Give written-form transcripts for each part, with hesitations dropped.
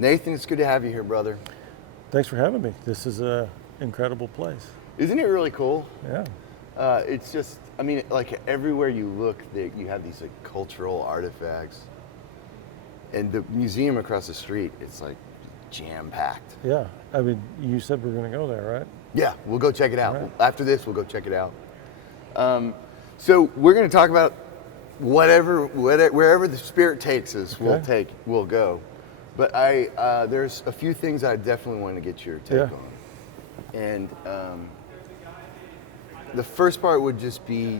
Nathan, it's good to have you here, brother. Thanks for having me. This is an incredible place. Isn't it really cool? Yeah. It's just, I mean, like everywhere you look, you have these like cultural artifacts. And the museum across the street, it's like jam-packed. Yeah. I mean, you said we're going to go there, right? Yeah, we'll go check it out. Right. After this, we'll go check it out. So we're going to talk about wherever the spirit takes us, Okay. we'll go. But there's a few things I definitely want to get your take on. And the first part would just be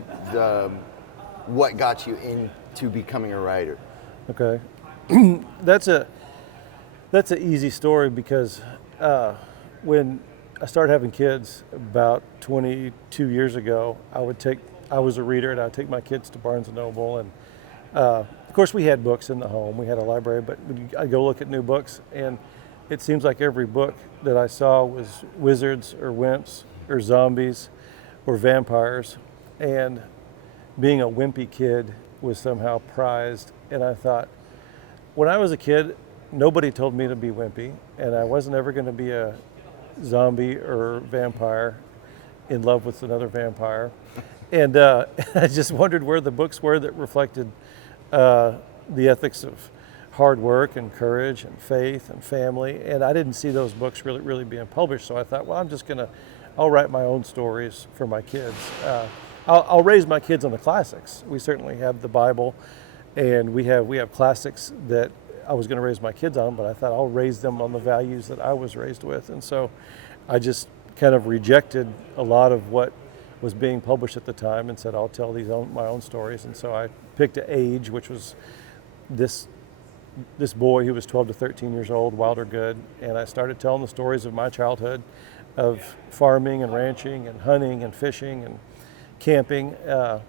what got you into becoming a writer. Okay. That's an easy story because when I started having kids about 22 years ago, I was a reader and I'd take my kids to Barnes & Noble, and of course we had books in the home, we had a library, but I'd go look at new books, and it seems like every book that I saw was wizards or wimps or zombies or vampires, and being a wimpy kid was somehow prized. And I thought, when I was a kid, nobody told me to be wimpy, and I wasn't ever going to be a zombie or vampire in love with another vampire. And I just wondered where the books were that reflected the ethics of hard work and courage and faith and family. And I didn't see those books really being published. So I thought, well, I'll write my own stories for my kids. I'll raise my kids on the classics. We certainly have the Bible, and we have classics that I was going to raise my kids on, but I thought I'll raise them on the values that I was raised with. And so I just kind of rejected a lot of what was being published at the time and said, I'll tell my own stories. And so I picked an age, which was this boy who was 12 to 13 years old, wild or good. And I started telling the stories of my childhood, of farming and ranching and hunting and fishing and camping. The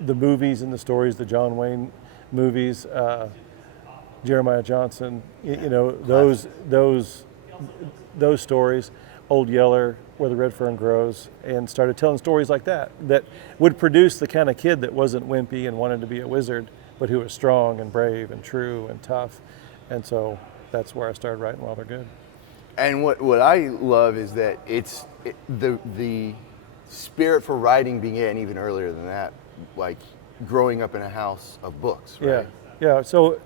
movies and the stories, the John Wayne movies, Jeremiah Johnson, those stories, Old Yeller, Where the Red Fern Grows, and started telling stories like that would produce the kind of kid that wasn't wimpy and wanted to be a wizard, but who was strong and brave and true and tough. And so that's where I started writing Wild or Good. And what I love is that the spirit for writing began even earlier than that, like growing up in a house of books, right? Yeah. So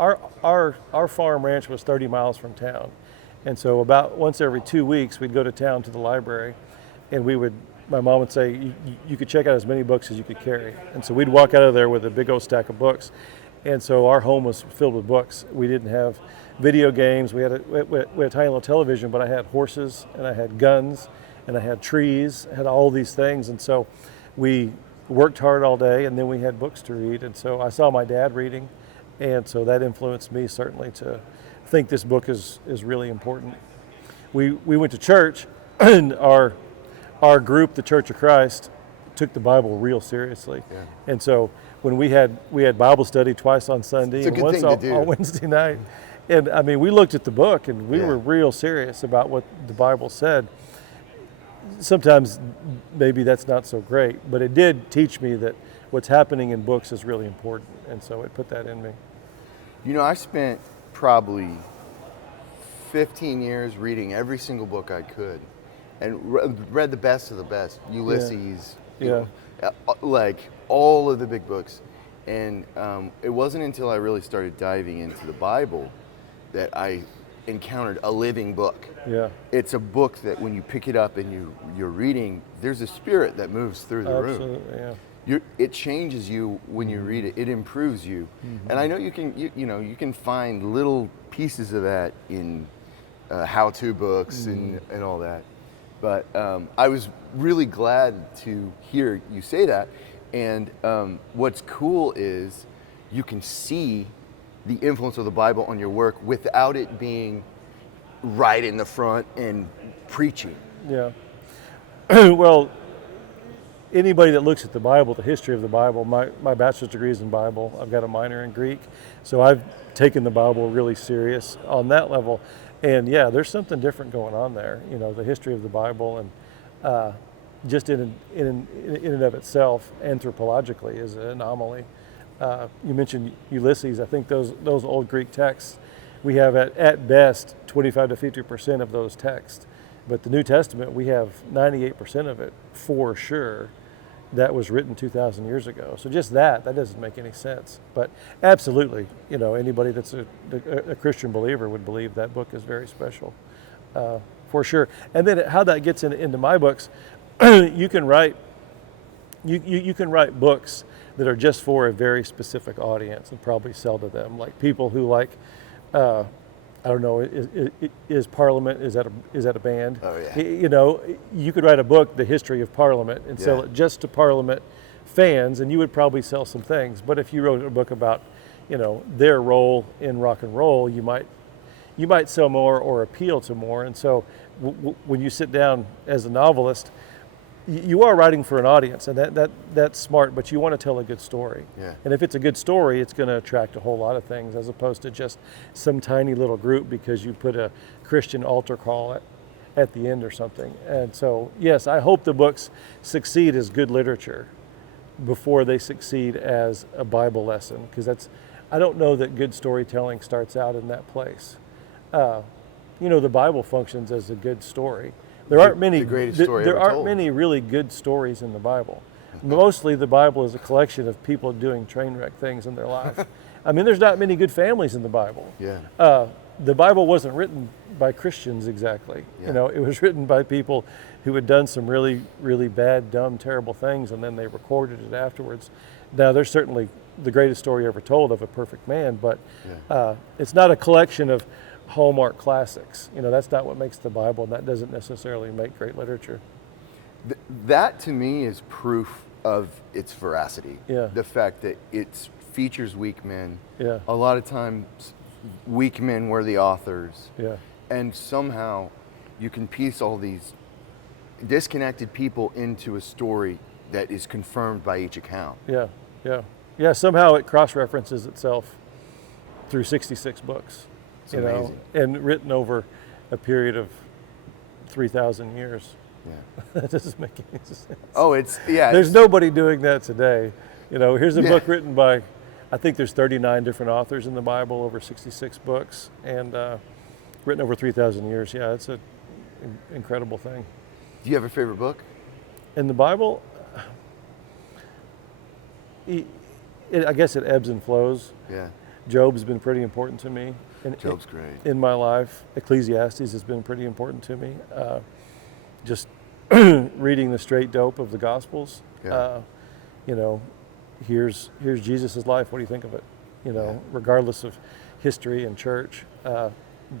our farm ranch was 30 miles from town. And so about once every 2 weeks, we'd go to town to the library, and my mom would say, you could check out as many books as you could carry. And so we'd walk out of there with a big old stack of books. And so our home was filled with books. We didn't have video games. We had a tiny little television, but I had horses, and I had guns, and I had trees, I had all these things. And so we worked hard all day, and then we had books to read. And so I saw my dad reading, and so that influenced me certainly to think this book is really important. We went to church, and our group, the Church of Christ, took the Bible real seriously. Yeah. And so when we had Bible study twice on Sunday and once on Wednesday night, and I mean, we looked at the book and we were real serious about what the Bible said. Sometimes maybe that's not so great, but it did teach me that what's happening in books is really important, and so it put that in me. I spent probably 15 years reading every single book I could, and read the best of the best, Ulysses, like all of the big books. And it wasn't until I really started diving into the Bible that I encountered a living book. Yeah. It's a book that when you pick it up and you're reading, there's a spirit that moves through the room. Absolutely, yeah. It changes you when you read it. It improves you. Mm-hmm. And I know you can find little pieces of that in how-to books and all that. But I was really glad to hear you say that. And what's cool is you can see the influence of the Bible on your work without it being right in the front and preaching. Yeah. Well, anybody that looks at the Bible, the history of the Bible, my bachelor's degree is in Bible. I've got a minor in Greek. So I've taken the Bible really serious on that level. And yeah, there's something different going on there. You know, the history of the Bible, and just in and of itself, anthropologically, is an anomaly. You mentioned Ulysses. I think those old Greek texts, we have at best 25 to 50% of those texts. But the New Testament, we have 98% of it for sure that was written 2,000 years ago. So just that doesn't make any sense. But absolutely, anybody that's a Christian believer would believe that book is very special, for sure. And then how that gets into my books, you can write books that are just for a very specific audience and probably sell to them, like people who like, I don't know, is Parliament, is that a band? Oh, yeah. You could write a book, The History of Parliament, and sell it just to Parliament fans, and you would probably sell some things. But if you wrote a book about, their role in rock and roll, you might sell more or appeal to more. And so when you sit down as a novelist, you are writing for an audience, and that's smart, but you want to tell a good story. Yeah. And if it's a good story, it's going to attract a whole lot of things, as opposed to just some tiny little group because you put a Christian altar call at the end or something. And so, yes, I hope the books succeed as good literature before they succeed as a Bible lesson, because I don't know that good storytelling starts out in that place. The Bible functions as a good story. There aren't many. The greatest story ever told. Many really good stories in the Bible. Mostly, the Bible is a collection of people doing train wreck things in their life. I mean, there's not many good families in the Bible. Yeah. The Bible wasn't written by Christians exactly. Yeah. It was written by people who had done some really, really bad, dumb, terrible things, and then they recorded it afterwards. Now, there's certainly the greatest story ever told of a perfect man, but it's not a collection of Hallmark classics. That's not what makes the Bible, and that doesn't necessarily make great literature. That to me is proof of its veracity. Yeah. The fact that it features weak men. Yeah. A lot of times weak men were the authors. Yeah. And somehow you can piece all these disconnected people into a story that is confirmed by each account. Yeah. Somehow it cross-references itself through 66 books. It's amazing. And written over a period of 3,000 years. Yeah. That doesn't make any sense. Oh, There's nobody doing that today. Here's a book written by, I think there's 39 different authors in the Bible, over 66 books, and written over 3,000 years. Yeah, it's an incredible thing. Do you have a favorite book? In the Bible, I guess it ebbs and flows. Yeah. Job's been pretty important to me. Job's great. In my life. Ecclesiastes has been pretty important to me. Just reading the straight dope of the Gospels. Yeah. Here's Jesus' life. What do you think of it? Regardless of history and church,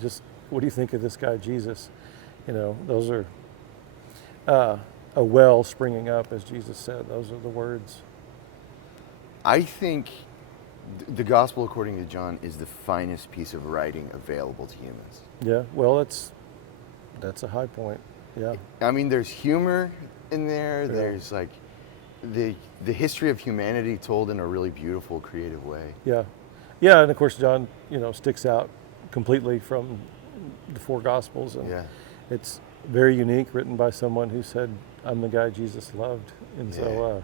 just what do you think of this guy Jesus? Those are a well springing up, as Jesus said. Those are the words. I think the Gospel according to John is the finest piece of writing available to humans. Yeah, well, that's a high point. Yeah. I mean, there's humor in there. Yeah. There's like the history of humanity told in a really beautiful, creative way. Yeah, and of course John, sticks out completely from the four Gospels, and it's very unique, written by someone who said, "I'm the guy Jesus loved," and so.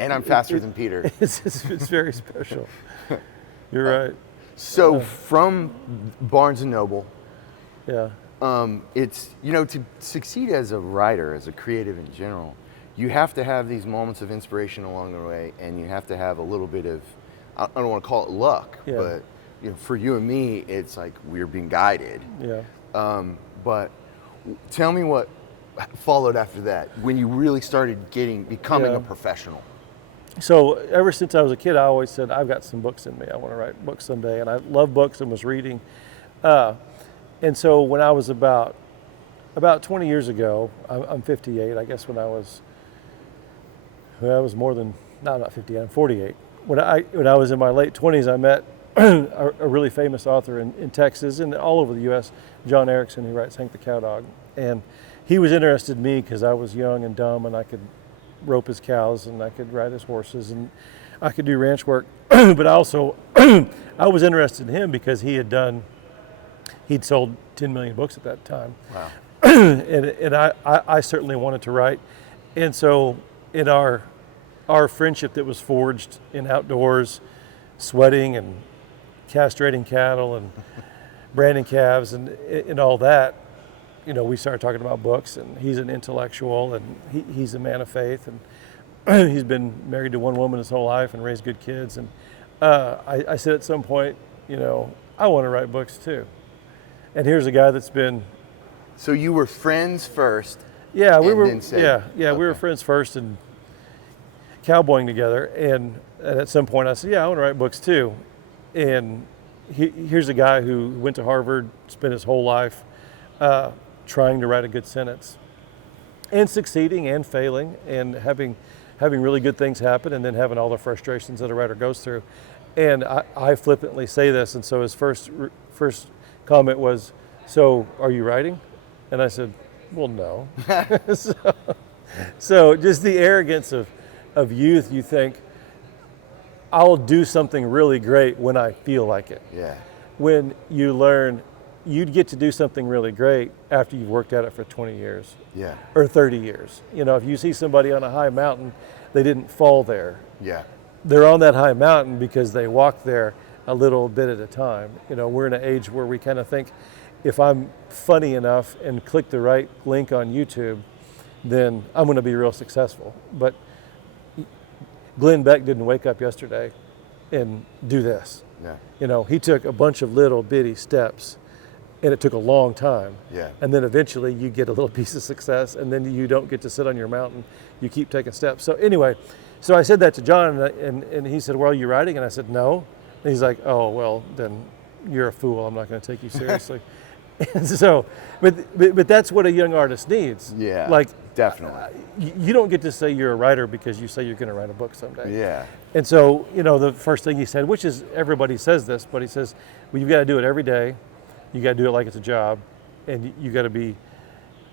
And I'm faster than Peter. It's very special. You're right. So from Barnes & Noble, Yeah. it's, to succeed as a writer, as a creative in general, you have to have these moments of inspiration along the way, and you have to have a little bit of, I don't want to call it luck, but for you and me, it's like we're being guided. Yeah. But tell me what followed after that, when you really started becoming a professional. So ever since I was a kid, I always said, I've got some books in me. I want to write books someday. And I love books and was reading. And so when I was about 20 years ago, I'm 58, I guess when I was more than, no, I'm not 58, I'm 48. When I was in my late 20s, I met a really famous author in Texas and all over the U.S., John Erickson, who writes Hank the Cowdog. And he was interested in me because I was young and dumb and I could rope his cows and I could ride his horses and I could do ranch work. But also, I was interested in him because he'd sold 10 million books at that time. Wow. and I certainly wanted to write. And so in our friendship that was forged in outdoors, sweating and castrating cattle and branding calves and all that, you know, we started talking about books, and he's an intellectual, and he's a man of faith, and he's been married to one woman his whole life and raised good kids. And I said at some point, you know, I want to write books too. And here's a guy that's been. So you were friends first. Yeah, we were. Okay. We were friends first and cowboying together. And at some point I said, yeah, I want to write books too. And here's a guy who went to Harvard, spent his whole life trying to write a good sentence, and succeeding and failing, and having really good things happen, and then having all the frustrations that a writer goes through. And I flippantly say this, and so his first comment was, "So are you writing?" And I said, "Well, no." so just the arrogance of youth. You think, I'll do something really great when I feel like it. Yeah. When you learn you'd get to do something really great after you've worked at it for 20 years. Yeah. Or 30 years. You know, if you see somebody on a high mountain, they didn't fall there. Yeah. They're on that high mountain because they walked there a little bit at a time. You know, we're in an age where we kind of think, if I'm funny enough and click the right link on YouTube, then I'm going to be real successful. But Glenn Beck didn't wake up yesterday and do this. Yeah. You know, he took a bunch of little bitty steps, and it took a long time. Yeah. And then eventually you get a little piece of success, and then you don't get to sit on your mountain. You keep taking steps. So anyway, so I said that to John, and he said, "Well, are you writing?" And I said, "No." And he's like, "Oh, well, then you're a fool. I'm not going to take you seriously." And so, but that's what a young artist needs. Yeah. Like, definitely. You don't get to say you're a writer because you say you're going to write a book someday. Yeah. And so, you know, the first thing he said, which is everybody says this, but he says, well, you've got to do it every day. You got to do it like it's a job, and you got to be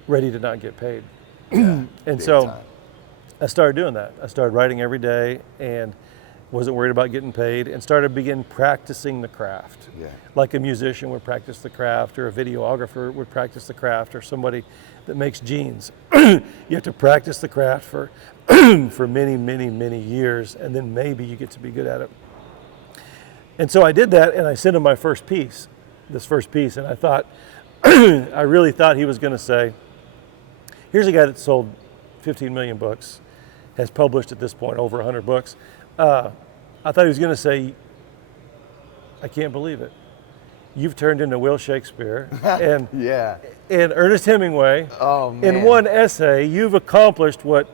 ready to not get paid. Yeah, and so time. I started doing that. I started writing every day and wasn't worried about getting paid, and begin practicing the craft. Yeah. Like a musician would practice the craft, or a videographer would practice the craft, or somebody that makes jeans. You have to practice the craft for for many, many, many years, and then maybe you get to be good at it. And so I did that, and I sent him my first piece, and I thought, I really thought he was going to say, here's a guy that sold 15 million books, has published at this point over 100 books. I thought he was going to say, I can't believe it. You've turned into Will Shakespeare and Yeah. and Ernest Hemingway. Oh, man. In one essay, you've accomplished what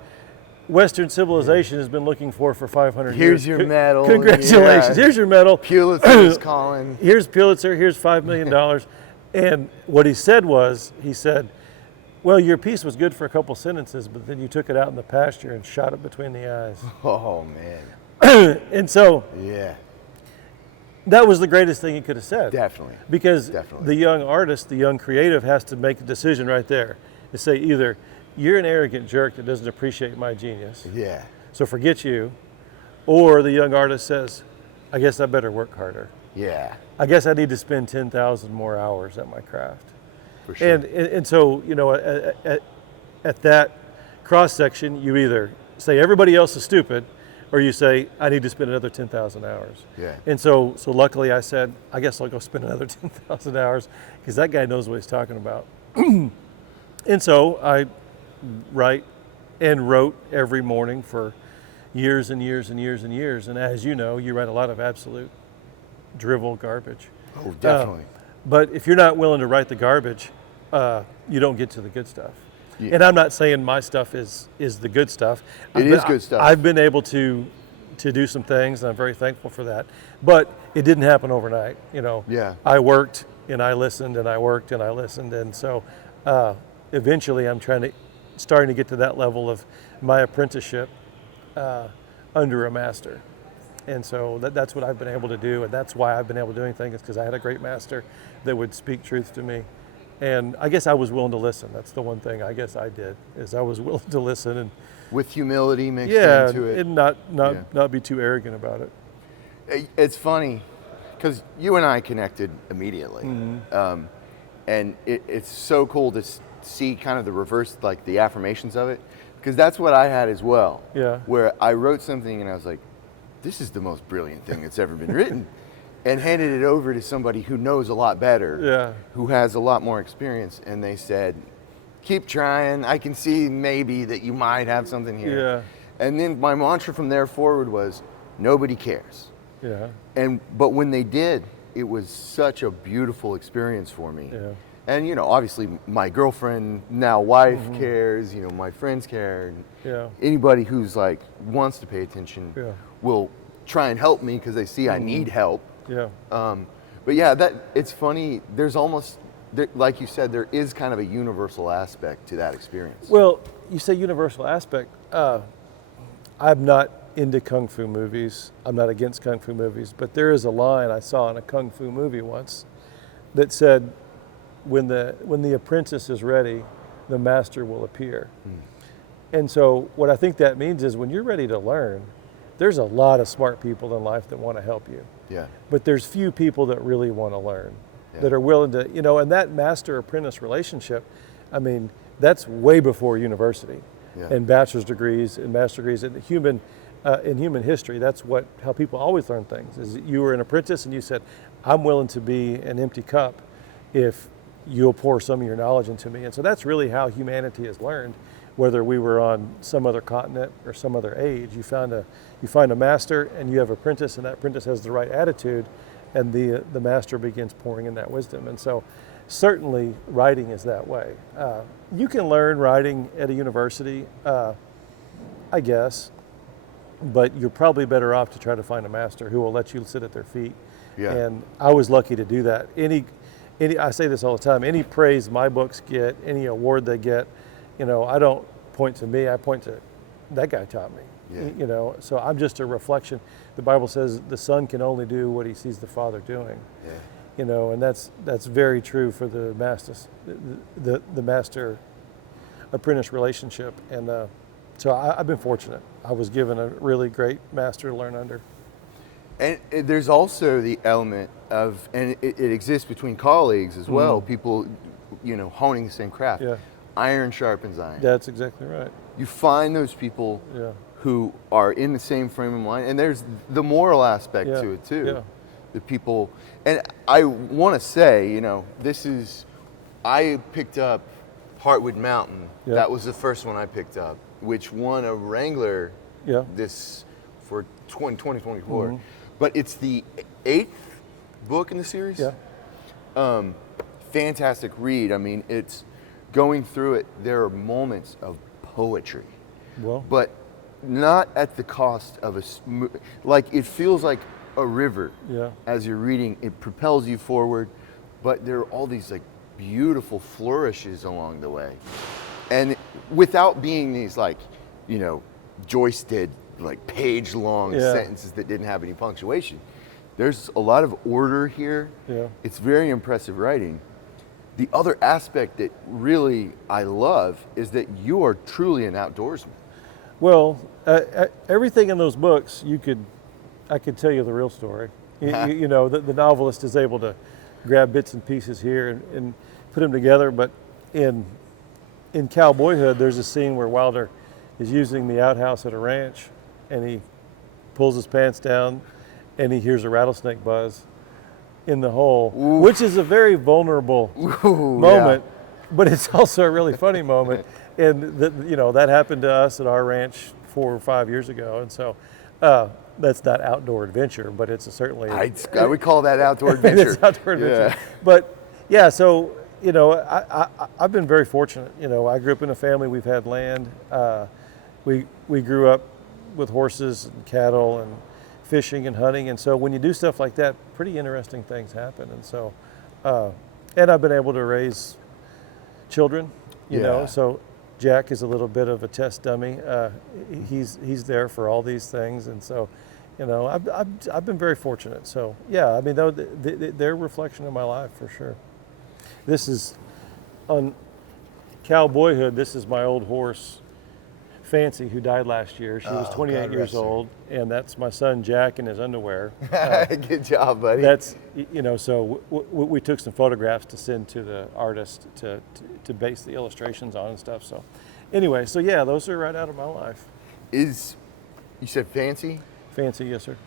Western civilization has been looking for 500 years. Here's your medal. Congratulations. Yeah. Here's your medal. Pulitzer's calling. Here's Pulitzer. Here's $5 million. And what he said was, he said, well, your piece was good for a couple sentences, but then you took it out in the pasture and shot it between the eyes. Oh, man. And so Yeah. that was the greatest thing he could have said. Definitely. Because Definitely. the young artist, the young creative has to make a decision right there to say either you're an arrogant jerk that doesn't appreciate my genius, Yeah. so forget you, or the young artist says, I guess I better work harder. Yeah. I guess I need to spend 10,000 more hours at my craft. For sure. And so, you know, at that cross section, you either say everybody else is stupid, or you say, I need to spend another 10,000 hours. Yeah. And so luckily I said, I guess I'll go spend another 10,000 hours, because that guy knows what he's talking about. And so I write and wrote every morning for years and years and years and years. And as you know, you write a lot of absolute drivel garbage. Oh, definitely. But if you're not willing to write the garbage, you don't get to the good stuff. Yeah. And I'm not saying my stuff is the good stuff. It is good stuff. I've been able to do some things, and I'm very thankful for that. But it didn't happen overnight. You know, Yeah. I worked and I listened and I worked and I listened, and so eventually I'm starting to get to that level of my apprenticeship under a master. And so that's what I've been able to do, and that's why I've been able to do anything, is because I had a great master that would speak truth to me. And I guess I was willing to listen. That's the one thing I guess I did, is I was willing to listen and With humility mixed yeah, into it. and not be too arrogant about it. It's funny, because you and I connected immediately. Mm-hmm. And it's so cool to see kind of the reverse, like the affirmations of it, because that's what I had as well. Yeah. Where I wrote something and I was like, this is the most brilliant thing that's ever been written, and handed it over to somebody who knows a lot better, Yeah. who has a lot more experience, and they said, keep trying. I can see maybe that you might have something here. Yeah. And then my mantra from there forward was, nobody cares. Yeah. But when they did, it was such a beautiful experience for me. Yeah. And obviously my girlfriend, now wife, cares. My friends care. And Yeah. anybody who's like wants to pay attention Yeah. will try and help me because they see I need help. Yeah. But yeah, it's funny. There's almost, like you said, there is kind of a universal aspect to that experience. Well, you say universal aspect. I'm not into kung fu movies. I'm not against kung fu movies, but there is a line I saw in a kung fu movie once that said, when the apprentice is ready, the master will appear. And so what I think that means is when you're ready to learn, there's a lot of smart people in life that want to help you. Yeah. But there's few people that really want to learn, Yeah. that are willing to, and that master-apprentice relationship, I mean, that's way before university. Yeah. And bachelor's degrees and master's degrees in human history. That's how people always learn things. Is you were an apprentice and you said, I'm willing to be an empty cup if you'll pour some of your knowledge into me. And so that's really how humanity has learned, whether we were on some other continent or some other age. You find a master and you have an apprentice, and that apprentice has the right attitude, and the master begins pouring in that wisdom. And so certainly writing is that way. You can learn writing at a university, I guess, but you're probably better off to try to find a master who will let you sit at their feet. Yeah. And I was lucky to do that. I say this all the time, any praise my books get, any award they get, I don't point to me, I point to that guy taught me. Yeah. So I'm just a reflection. The Bible says the son can only do what he sees the father doing. Yeah. And that's very true for the master apprentice relationship. And so I've been fortunate. I was given a really great master to learn under. And there's also the element of, and it exists between colleagues as well, people, honing the same craft. Yeah. Iron sharpens iron. That's exactly right. You find those people Yeah. who are in the same frame of mind, and there's the moral aspect Yeah. to it too. Yeah. The people, and I want to say, I picked up Heartwood Mountain. Yeah. That was the first one I picked up, which won a Wrangler Yeah. for 2024. But it's the 8th book in the series. Yeah. Fantastic read. I mean, it's going through it. There are moments of poetry, Well, but not at the cost of it feels like a river. Yeah. As you're reading, it propels you forward, but there are all these like beautiful flourishes along the way, and without being these Joyce did page-long Yeah. sentences that didn't have any punctuation. There's a lot of order here. Yeah. It's very impressive writing. The other aspect that really I love is that you are truly an outdoorsman. Well, everything in those books, I could tell you the real story. The novelist is able to grab bits and pieces here and put them together. But in Cowboyhood, there's a scene where Wilder is using the outhouse at a ranch, and he pulls his pants down, and he hears a rattlesnake buzz in the hole, which is a very vulnerable moment, but it's also a really funny moment. And that happened to us at our ranch 4 or 5 years ago, and so that's not outdoor adventure, but it's certainly I would call that outdoor adventure. It's outdoor adventure. But yeah, so I've been very fortunate. I grew up in a family. We've had land. We grew up with horses and cattle and fishing and hunting, and so when you do stuff like that, pretty interesting things happen. And so, and I've been able to raise children. So Jack is a little bit of a test dummy. He's there for all these things, and so, I've been very fortunate. So yeah, I mean, they're a reflection of my life for sure. This is on Cowboyhood. This is my old horse, Fancy, who died last year. She was 28 years old, and that's my son Jack in his underwear. Good job, buddy. That's so we took some photographs to send to the artist to base the illustrations on and stuff. So anyway, so yeah, those are right out of my life. You said Fancy? Fancy, yes, sir.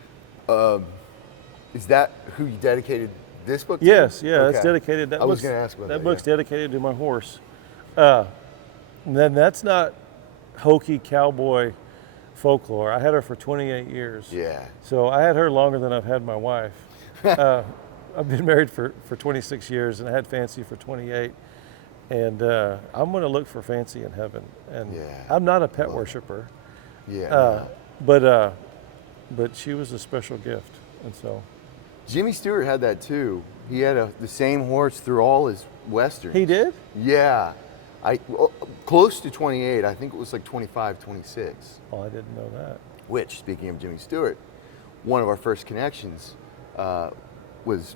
Is that who you dedicated this book to? Yes, yeah, Okay. it's dedicated. I was going to ask about that. That book's yeah. dedicated to my horse. And then that's not hokey cowboy folklore. I had her for 28 years. Yeah. So I had her longer than I've had my wife. I've been married for 26 years, and I had Fancy for 28. And I'm going to look for Fancy in heaven. And Yeah. I'm not a pet worshiper, Yeah. but she was a special gift, and so. Jimmy Stewart had that too. He had the same horse through all his westerns. He did? Yeah. Close to 28. I think it was like 25, 26. Oh, I didn't know that. Which, speaking of Jimmy Stewart, one of our first connections was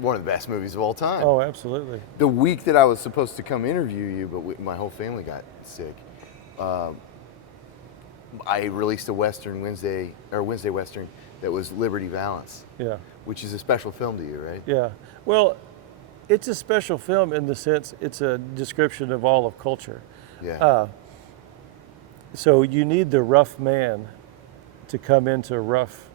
one of the best movies of all time. Oh, absolutely. The week that I was supposed to come interview you, but my whole family got sick, I released a Wednesday Western that was Liberty Valance, Yeah. which is a special film to you, right? Yeah. Well, it's a special film in the sense it's a description of all of culture. Yeah. So you need the rough man to come into rough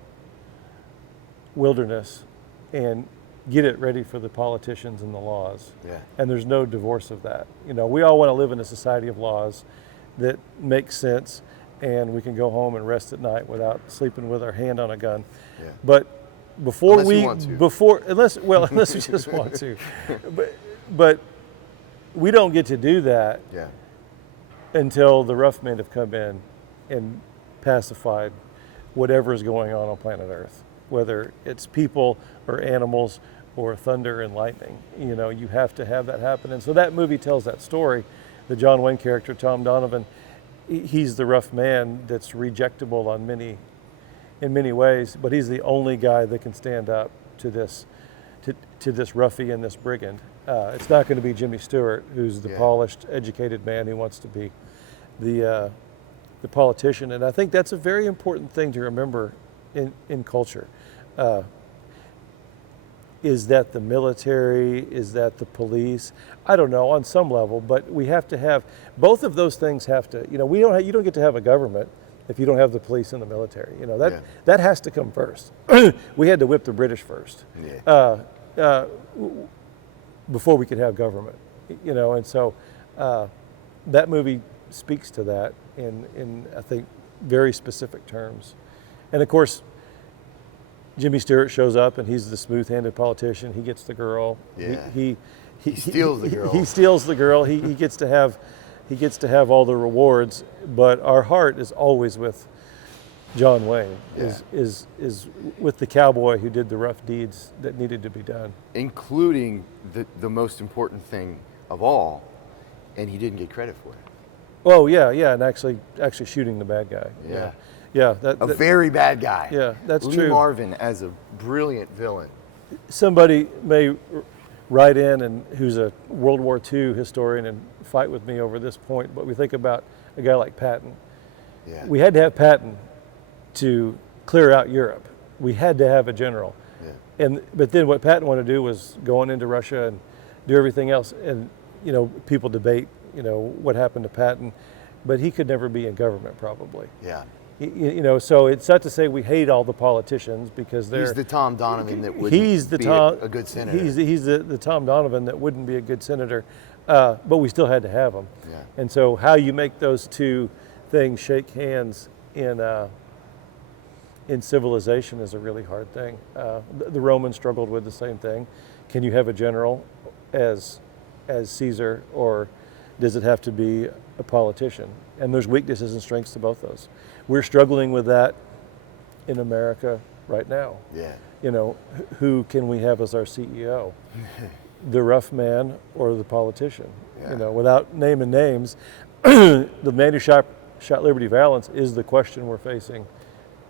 wilderness and get it ready for the politicians and the laws. Yeah. And there's no divorce of that. You know, we all want to live in a society of laws that make sense, and we can go home and rest at night without sleeping with our hand on a gun. Yeah. But before Unless you want to. unless we just want to, but we don't get to do that Yeah. until the rough men have come in and pacified whatever is going on planet Earth, whether it's people or animals or thunder and lightning. You know, you have to have that happen. And so that movie tells that story. The John Wayne character, Tom Donovan, he's the rough man that's rejectable in many ways, but he's the only guy that can stand up to this ruffian, this brigand. It's not going to be Jimmy Stewart, who's the polished, educated man who wants to be the politician. And I think that's a very important thing to remember in culture. Is that the military? Is that the police? I don't know, on some level, but we have to have, both of those things have to, you know, you don't get to have a government if you don't have the police and the military. You know, that has to come first. We had to whip the British first. Yeah. Before we could have government, you know, and so that movie speaks to that in I think very specific terms. And of course, Jimmy Stewart shows up and he's the smooth-handed politician. He gets the girl. Yeah. He steals the girl. He steals the girl. He gets to have all the rewards. But our heart is always with John Wayne. Yeah. Is with the cowboy who did the rough deeds that needed to be done. Including the most important thing of all, and he didn't get credit for it. Oh yeah, and actually shooting the bad guy. Yeah. Yeah, A very bad guy. Yeah, that's Lee true. Marvin as a brilliant villain. Somebody may write in and who's a World War II historian and fight with me over this point, but we think about a guy like Patton. Yeah. We had to have Patton to clear out Europe. We had to have a general. Yeah. But then what Patton wanted to do was go on into Russia and do everything else. And, you know, people debate, you know, what happened to Patton, but he could never be in government probably. Yeah. You know, so it's not to say we hate all the politicians because they're. He's the Tom Donovan that wouldn't be a good senator. He's the Tom Donovan that wouldn't be a good senator, but we still had to have him. Yeah. And so how you make those two things shake hands in civilization is a really hard thing. The Romans struggled with the same thing. Can you have a general as Caesar, or does it have to be a politician? And there's weaknesses and strengths to both those. We're struggling with that in America right now. Yeah. You know, who can we have as our CEO? The rough man or the politician? Yeah. You know, without naming names, the man who shot Liberty Valance is the question we're facing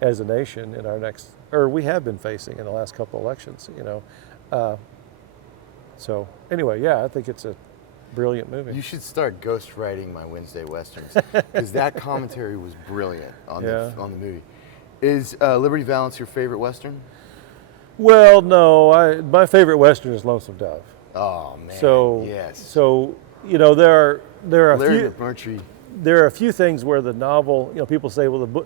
as a nation in our next, or we have been facing in the last couple elections. You know, so anyway, yeah, I think it's a brilliant movie. You should start ghostwriting my Wednesday Westerns, because that commentary was brilliant on the movie. Is Liberty Valance your favorite Western? Well, no. My favorite Western is Lonesome Dove. Oh man. So yes. So you know there are Larry a few McMurry. there are a few things where the novel, you know, people say, well,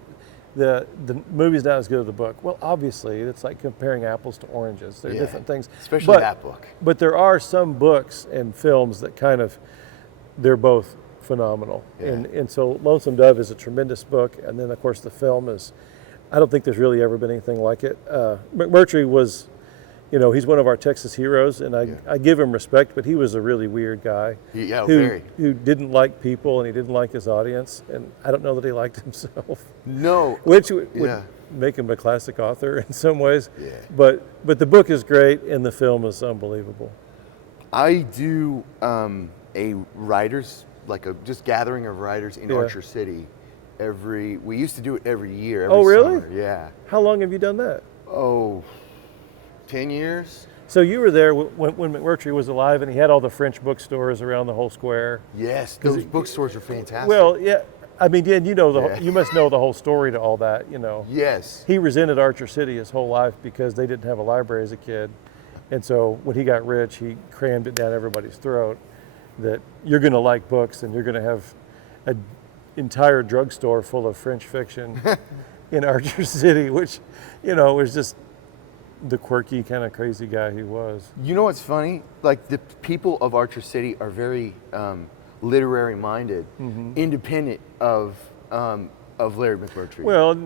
the movie's not as good as the book. Well, obviously, it's like comparing apples to oranges. They're different things. Especially that book. But there are some books and films that they're both phenomenal. Yeah. And so Lonesome Dove is a tremendous book. And then, of course, the film is, I don't think there's really ever been anything like it. McMurry was, he's one of our Texas heroes, and I give him respect, but he was a really weird guy who didn't like people, and he didn't like his audience, and I don't know that he liked himself. No. Which would make him a classic author in some ways. Yeah. But the book is great, and the film is unbelievable. I do a writers, like a just gathering of writers in Archer City. We used to do it every year. Every really? Summer. Yeah. How long have you done that? 10 years. So you were there when McMurry was alive, and he had all the French bookstores around the whole square. Yes, those bookstores are fantastic. Well, yeah. I mean, and you must know the whole story to all that, Yes. He resented Archer City his whole life because they didn't have a library as a kid. And so when he got rich, he crammed it down everybody's throat that you're going to like books and you're going to have an entire drugstore full of French fiction in Archer City, which, was just the quirky kind of crazy guy he was. You know what's funny? Like the people of Archer City are very literary minded, independent of Larry McMurry. Well,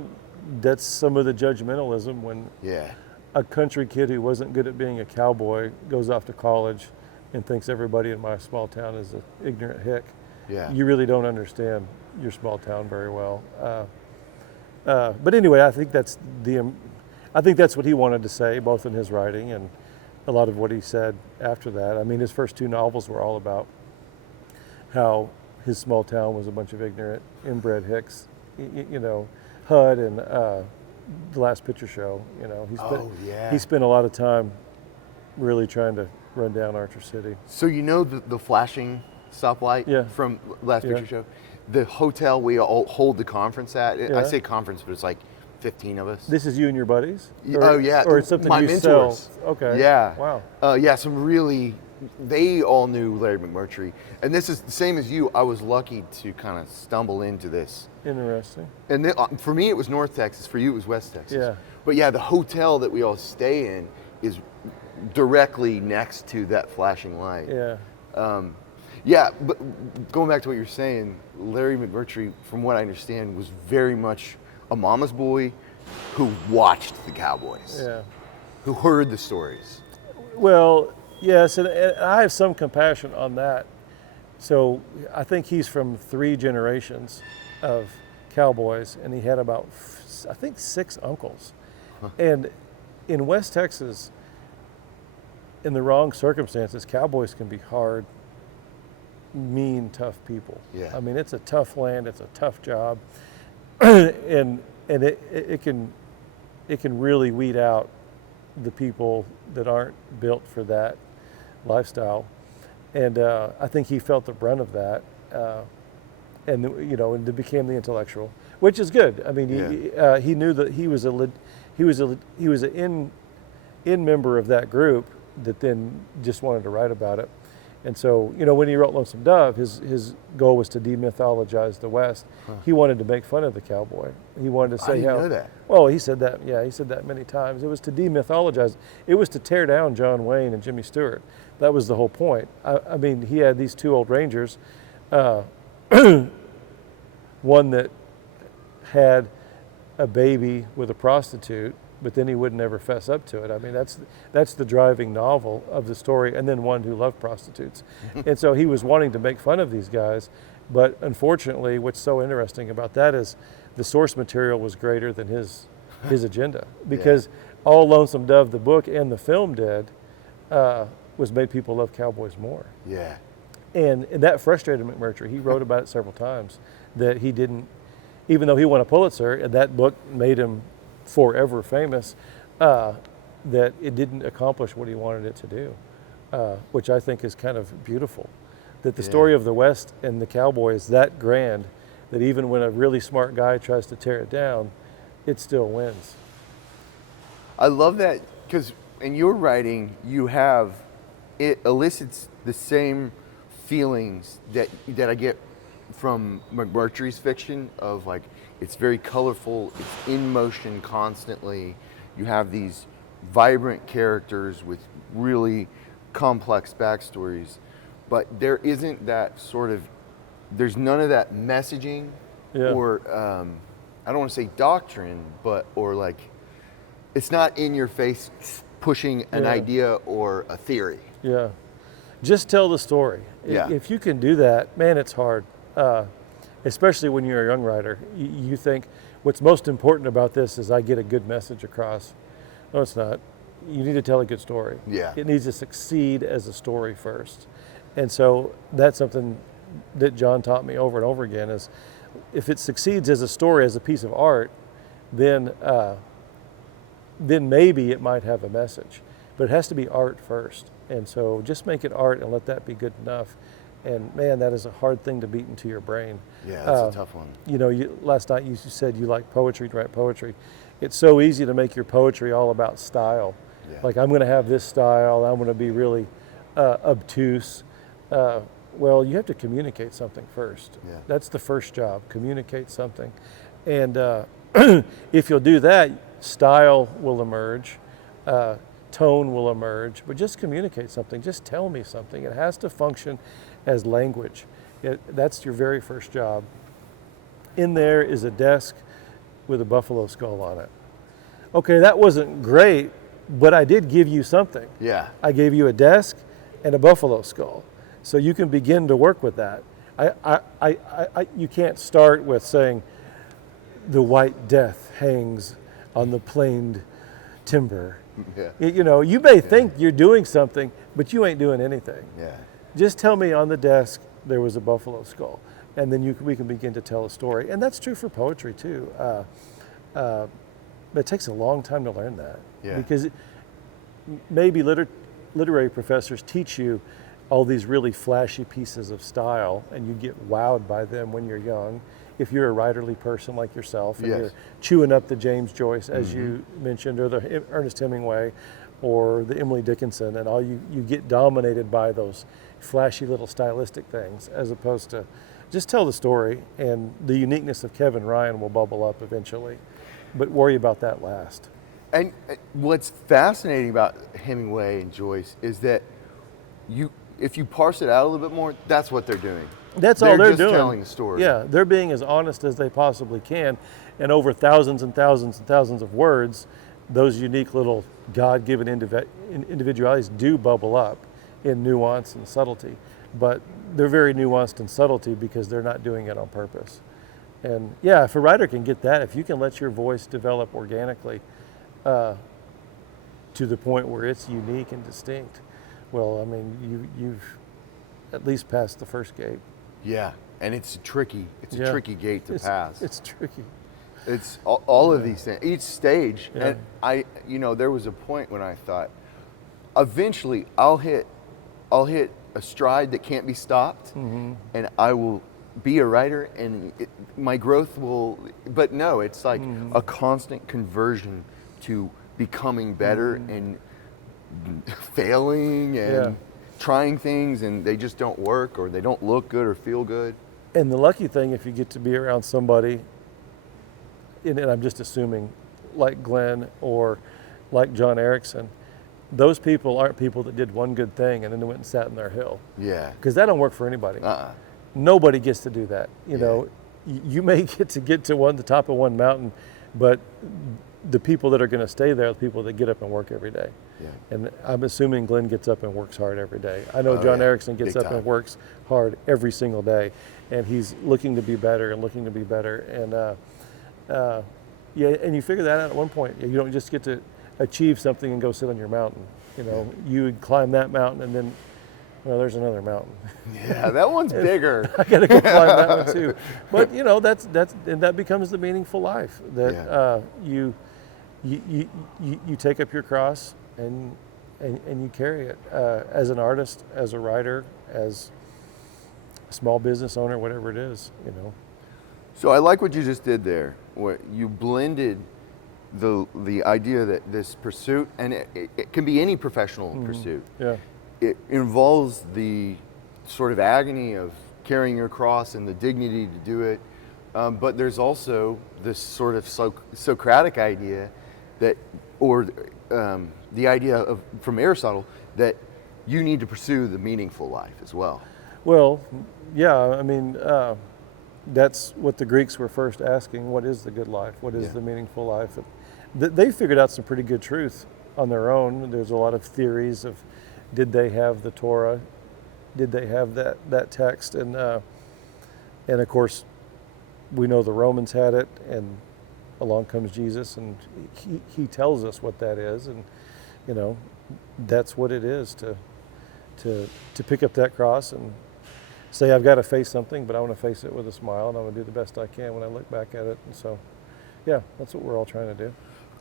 that's some of the judgmentalism when yeah. a country kid who wasn't good at being a cowboy goes off to college and thinks everybody in my small town is an ignorant hick. Yeah. You really don't understand your small town very well. But anyway, I think that's what he wanted to say, both in his writing and a lot of what he said after that. I mean, his first two novels were all about how his small town was a bunch of ignorant, inbred hicks. HUD and The Last Picture Show. He spent a lot of time really trying to run down Archer City. So the flashing stoplight from Last Picture Show? The hotel we all hold the conference at, I say conference, but it's like 15 of us. This is you and your buddies? Yeah. Or it's something my you mentors. sell? Okay. Yeah. Wow. Some really, they all knew Larry McMurry. And this is the same as you. I was lucky to kind of stumble into this. Interesting. And for me, it was North Texas. For you, it was West Texas. Yeah. But yeah, the hotel that we all stay in is directly next to that flashing light. Yeah. But going back to what you're saying, Larry McMurry, from what I understand, was very much a mama's boy who watched the Cowboys. Yeah. Who heard the stories. Well, yes, and I have some compassion on that. So I think he's from 3 generations of cowboys, and he had about, I think, 6 uncles. Huh. And in West Texas, in the wrong circumstances, cowboys can be hard, mean, tough people. Yeah. I mean, it's a tough land, it's a tough job, and it can really weed out the people that aren't built for that lifestyle. And I think he felt the brunt of that, and it became the intellectual, which is good. I mean, he knew that he was an in member of that group that then just wanted to write about it. And so, when he wrote Lonesome Dove, his goal was to demythologize the West. Huh. He wanted to make fun of the cowboy. He wanted to say I didn't know that. Well, he said that. Yeah, he said that many times. It was to demythologize. It was to tear down John Wayne and Jimmy Stewart. That was the whole point. I mean, he had these 2 old Rangers, one that had a baby with a prostitute, but then he would never fess up to it. I mean, that's the driving novel of the story, and then one who loved prostitutes. And so he was wanting to make fun of these guys, but unfortunately, what's so interesting about that is the source material was greater than his agenda, because all Lonesome Dove, the book and the film did, was made people love cowboys more. Yeah. And that frustrated McMurry. He wrote about it several times, that he didn't, even though he won a Pulitzer, and that book made him forever famous, that it didn't accomplish what he wanted it to do, which I think is kind of beautiful. That the story of the West and the cowboy is that grand that even when a really smart guy tries to tear it down, it still wins. I love that, because in your writing, it elicits the same feelings that I get from McMurtry's fiction of like, it's very colorful, it's in motion constantly. You have these vibrant characters with really complex backstories, but there isn't that sort of, there's none of that messaging or I don't want to say doctrine, but or like, it's not in your face pushing an idea or a theory. Yeah. Just tell the story. Yeah. If you can do that, man, it's hard. Especially when you're a young writer. You think, what's most important about this is I get a good message across. No, it's not. You need to tell a good story. Yeah. It needs to succeed as a story first. And so that's something that John taught me over and over again is, if it succeeds as a story, as a piece of art, then maybe it might have a message. But it has to be art first. And so just make it art and let that be good enough. And man, that is a hard thing to beat into your brain. Yeah, that's a tough one. You know, last night you said you like poetry, to write poetry. It's so easy to make your poetry all about style. Yeah. Like, I'm going to have this style, I'm going to be really obtuse. Well, you have to communicate something first. Yeah. That's the first job, communicate something. And if you'll do that, style will emerge, tone will emerge, but just communicate something, just tell me something. It has to function as language. That's your very first job. In there is a desk with a buffalo skull on it. Okay, that wasn't great, but I did give you something. Yeah. I gave you a desk and a buffalo skull. So you can begin to work with that. You can't start with saying, the white death hangs on the planed timber. Yeah. You know, you may think you're doing something, but you ain't doing anything. Yeah. Just tell me on the desk there was a buffalo skull, and then we can begin to tell a story. And that's true for poetry too. But it takes a long time to learn that. Yeah. Because maybe literary professors teach you all these really flashy pieces of style, and you get wowed by them when you're young. If you're a writerly person like yourself, and you're chewing up the James Joyce, as you mentioned, or the Ernest Hemingway, or the Emily Dickinson, and all you get dominated by those flashy little stylistic things, as opposed to just tell the story, and the uniqueness of Kevin Ryan will bubble up eventually. But worry about that last. And what's fascinating about Hemingway and Joyce is that if you parse it out a little bit more, that's what they're doing. That's all they're just doing. Telling the story. Yeah, they're being as honest as they possibly can, and over thousands and thousands and thousands of words, those unique little God-given individualities do bubble up in nuance and subtlety. But they're very nuanced in subtlety because they're not doing it on purpose. And yeah, if a writer can get that, if you can let your voice develop organically to the point where it's unique and distinct, well, I mean, you've at least passed the first gate. Yeah, and it's a tricky gate to pass. It's tricky. It's all of these things, each stage. Yeah. And there was a point when I thought, eventually I'll hit a stride that can't be stopped, and I will be a writer, and my growth will. But no, it's like a constant conversion to becoming better and failing and trying things, and they just don't work, or they don't look good or feel good. And the lucky thing, if you get to be around somebody, and I'm just assuming, like Glenn or like John Erickson, those people aren't people that did one good thing and then they went and sat in their hill. Yeah. Because that don't work for anybody. Nobody gets to do that. You know, you may get to the top of one mountain, but the people that are going to stay there are the people that get up and work every day. Yeah. And I'm assuming Glenn gets up and works hard every day. I know John Erickson gets up and works hard every single day, and he's looking to be better and looking to be better. And and you figure that out at one point. You don't just get to achieve something and go sit on your mountain. You know, you would climb that mountain, and then, well, there's another mountain. Yeah, that one's bigger. I got to go climb that one too. But you know, and that becomes the meaningful life. That you take up your cross and you carry it as an artist, as a writer, as a small business owner, whatever it is. You know. So I like what you just did there, where you blended the idea that this pursuit, and it can be any professional pursuit. Yeah. It involves the sort of agony of carrying your cross and the dignity to do it. But there's also this sort of Socratic idea that, or the idea of from Aristotle, that you need to pursue the meaningful life as well. Well, yeah, I mean, that's what the Greeks were first asking. What is the good life? What is the meaningful life? They figured out some pretty good truth on their own. There's a lot of theories of, did they have the Torah? Did they have that text? And of course, we know the Romans had it, and along comes Jesus, and he tells us what that is, and that's what it is to pick up that cross and say, I've got to face something, but I want to face it with a smile, and I want to do the best I can when I look back at it. And so, yeah, that's what we're all trying to do.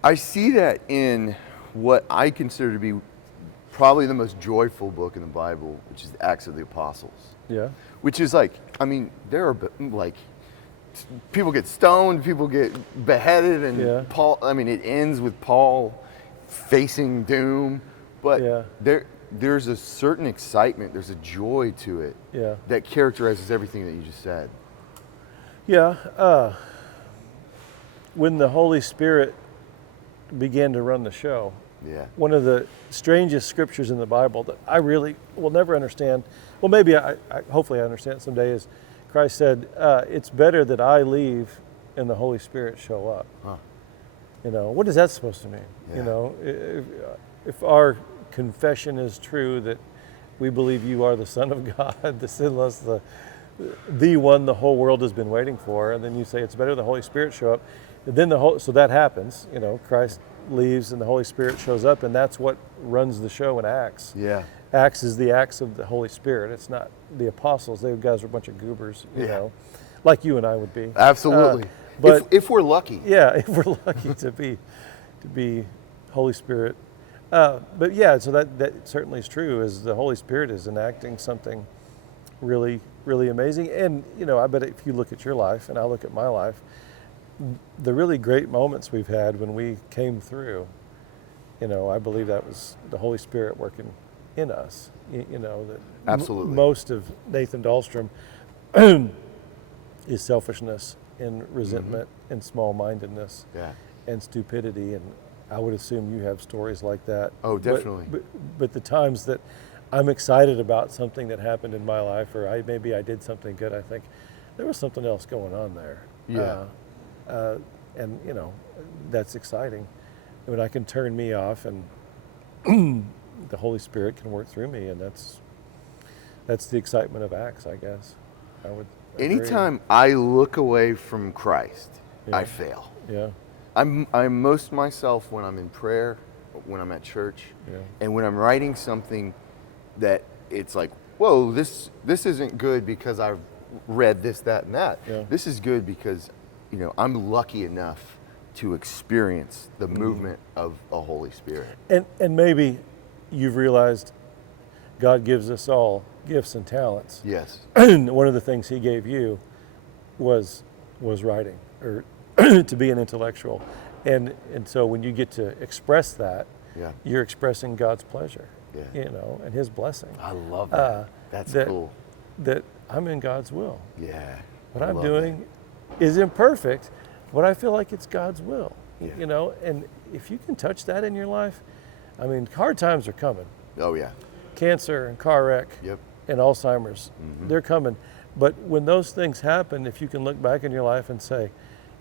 I see that in what I consider to be probably the most joyful book in the Bible, which is the Acts of the Apostles. Yeah. Which is like, I mean, there are like, people get stoned, people get beheaded, and Paul, I mean, it ends with Paul facing doom, but there's a certain excitement, there's a joy to it that characterizes everything that you just said. Yeah, when the Holy Spirit began to run the show, one of the strangest scriptures in the Bible that I really will never understand, well, maybe hopefully I understand it someday, is Christ said, it's better that I leave and the Holy Spirit show up. Huh. What is that supposed to mean? If our confession is true that we believe you are the Son of God, the sinless, the one the whole world has been waiting for, and then you say it's better the Holy Spirit show up, and then so that happens, Christ leaves and the Holy Spirit shows up, and that's what runs the show in Acts. Yeah. Acts is the acts of the Holy Spirit. It's not the apostles. Those guys are a bunch of goobers, like you and I would be. Absolutely. But if we're lucky. Yeah, if we're lucky to be Holy Spirit. But yeah, so that certainly is true, is the Holy Spirit is enacting something really, really amazing. And, I bet if you look at your life and I look at my life, the really great moments we've had when we came through, I believe that was the Holy Spirit working in us. That absolutely most of Nathan Dahlstrom is selfishness and resentment and small-mindedness and stupidity, and I would assume you have stories like that. Oh, definitely. But the times that I'm excited about something that happened in my life, or maybe I did something good, I think there was something else going on there. Yeah. And that's exciting when I can turn me off and the Holy Spirit can work through me, and that's the excitement of Acts, I guess. I would agree. Anytime I look away from Christ, I fail. Yeah. I'm most myself when I'm in prayer, when I'm at church, and when I'm writing something that it's like, whoa, this isn't good because I've read this, that, and that. Yeah. This is good because, I'm lucky enough to experience the movement of a Holy Spirit. And maybe you've realized God gives us all gifts and talents. Yes. One of the things He gave you was writing, or to be an intellectual, and so when you get to express that, you're expressing God's pleasure, and His blessing. I love that. That's cool. That I'm in God's will. Yeah. What I'm doing is imperfect, but I feel like it's God's will. Yeah. And if you can touch that in your life, I mean, hard times are coming. Oh yeah. Cancer and car wreck. Yep. And Alzheimer's, they're coming. But when those things happen, if you can look back in your life and say,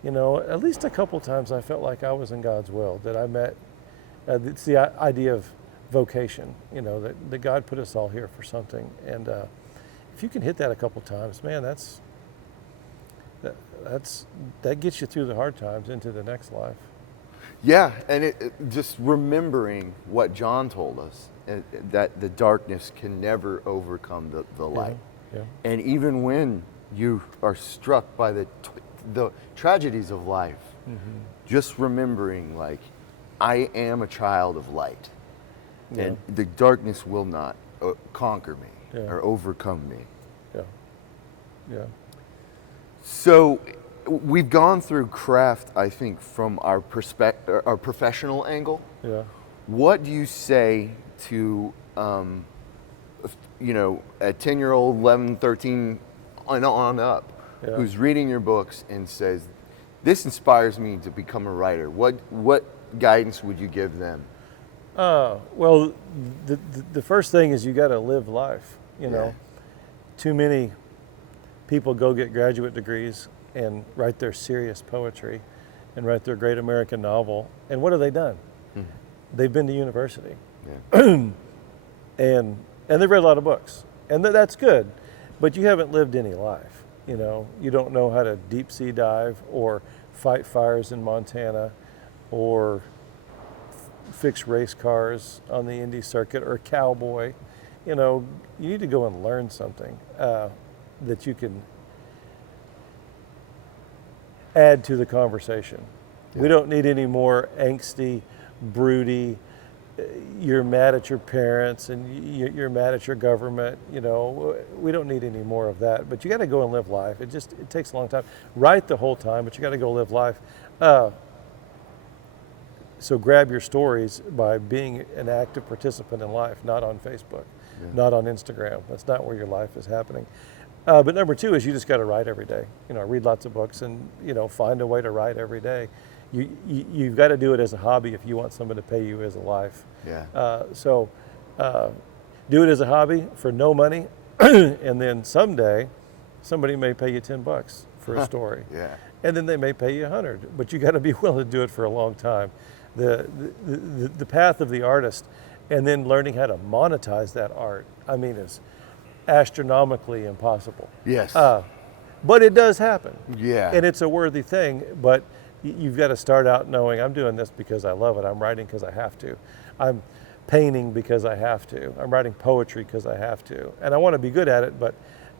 at least a couple times I felt like I was in God's will, that I met, it's the idea of vocation, that God put us all here for something. And if you can hit that a couple times, man, that gets you through the hard times into the next life. Yeah, and it just remembering what John told us, that the darkness can never overcome the light. Yeah. And even when you are struck by the tragedies of life, just remembering, like, I am a child of light, and the darkness will not conquer me or overcome me. Yeah. So we've gone through craft, I think, from our professional angle. Yeah. What do you say to, a 10-year-old, 11, 13, and on up, Yeah. who's reading your books and says, "This inspires me to become a writer"? What guidance would you give them? Well, the first thing is you got to live life. You know, Yeah. too many people go get graduate degrees and write their serious poetry and write their great American novel. And what have they done? They've been to university. Yeah. and they've read a lot of books. And that's good. But you haven't lived any life. You know, you don't know how to deep sea dive or fight fires in Montana or fix race cars on the Indy circuit or Cowboy. You know, you need to go and learn something that you can add to the conversation. We don't need any more angsty, broody, you're mad at your parents and you're mad at your government. You know, we don't need any more of that. But you got to go and live life. It takes a long time. Write the whole time, but you got to go live life. So grab your stories by being an active participant in life, not on Facebook, not on Instagram. That's not where your life is happening. But number two is you just got to write every day. You know, read lots of books and, you know, find a way to write every day. You've got to do it as a hobby if you want someone to pay you as a life. Yeah. So do it as a hobby for no money, and then someday somebody may pay you $10 for a story. Yeah. And then they may pay you $100, but you got to be willing to do it for a long time. The path of the artist, and then learning how to monetize that art, I mean, is astronomically impossible. Yes. But it does happen. Yeah. And it's a worthy thing, but you've got to start out knowing I'm doing this because I love it. I'm writing because I have to. I'm painting because I have to. I'm writing poetry because I have to. And I want to be good at it, but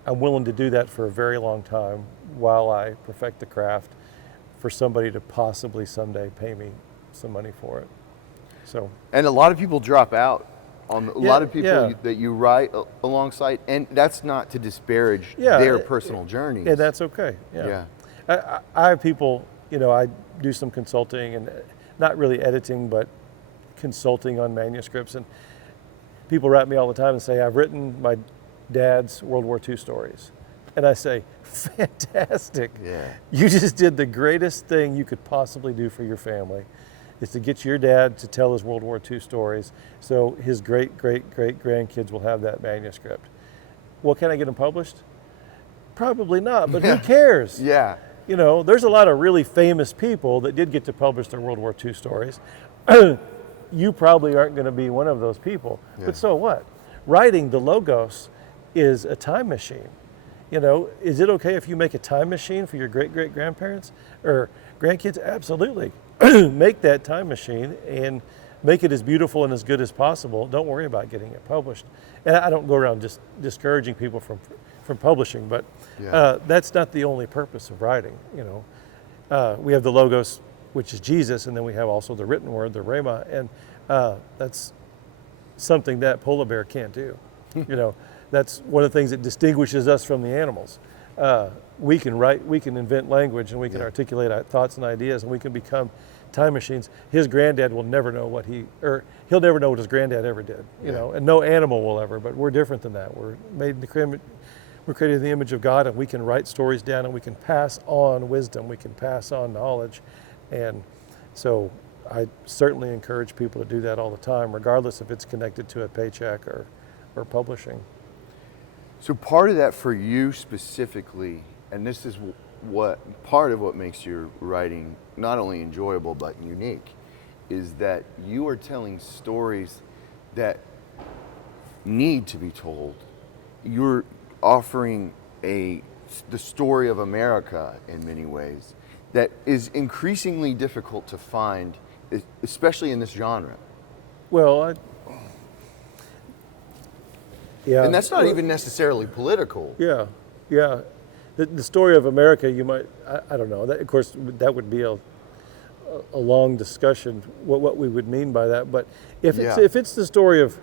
I'm willing to do that for a very long time while I perfect the craft for somebody to possibly someday pay me some money for it. So. And a lot of people drop out on a lot of people that you write alongside, and that's not to disparage their personal journeys. And that's okay. Yeah. I have people, you know, I do some consulting and not really editing, but consulting on manuscripts. And people write me all the time and say, I've written my dad's World War II stories. And I say, fantastic. Yeah. You just did the greatest thing you could possibly do for your family, is to get your dad to tell his World War II stories so his great, great, great grandkids will have that manuscript. Well, can I get them published? Probably not, but who cares? Yeah. You know, there's a lot of really famous people that did get to publish their World War II stories. You probably aren't going to be one of those people, but so what? Writing the Logos is a time machine. You know, is it okay if you make a time machine for your great-great-grandparents or grandkids? Absolutely. Make that time machine and make it as beautiful and as good as possible. Don't worry about getting it published. And I don't go around just discouraging people from publishing, but that's not the only purpose of writing. You know, we have the Logos, which is Jesus, and then we have also the written word, the Rhema, and that's something that polar bear can't do. You know, that's one of the things that distinguishes us from the animals. We can write, we can invent language, and we can articulate our thoughts and ideas, and we can become time machines. His granddad will never know he'll never know what his granddad ever did, you know, and no animal will ever, but we're different than that. We're we're created in the image of God, and we can write stories down, and we can pass on wisdom, we can pass on knowledge. And so I certainly encourage people to do that all the time, regardless if it's connected to a paycheck or publishing. So part of that for you specifically, and this is part of what makes your writing not only enjoyable but unique, is that you are telling stories that need to be told. You're offering the story of America in many ways that is increasingly difficult to find, especially in this genre. Well, yeah. And that's not even necessarily political. Yeah. The story of America, you might, I don't know. That, of course, that would be a long discussion, what we would mean by that. But if it's the story of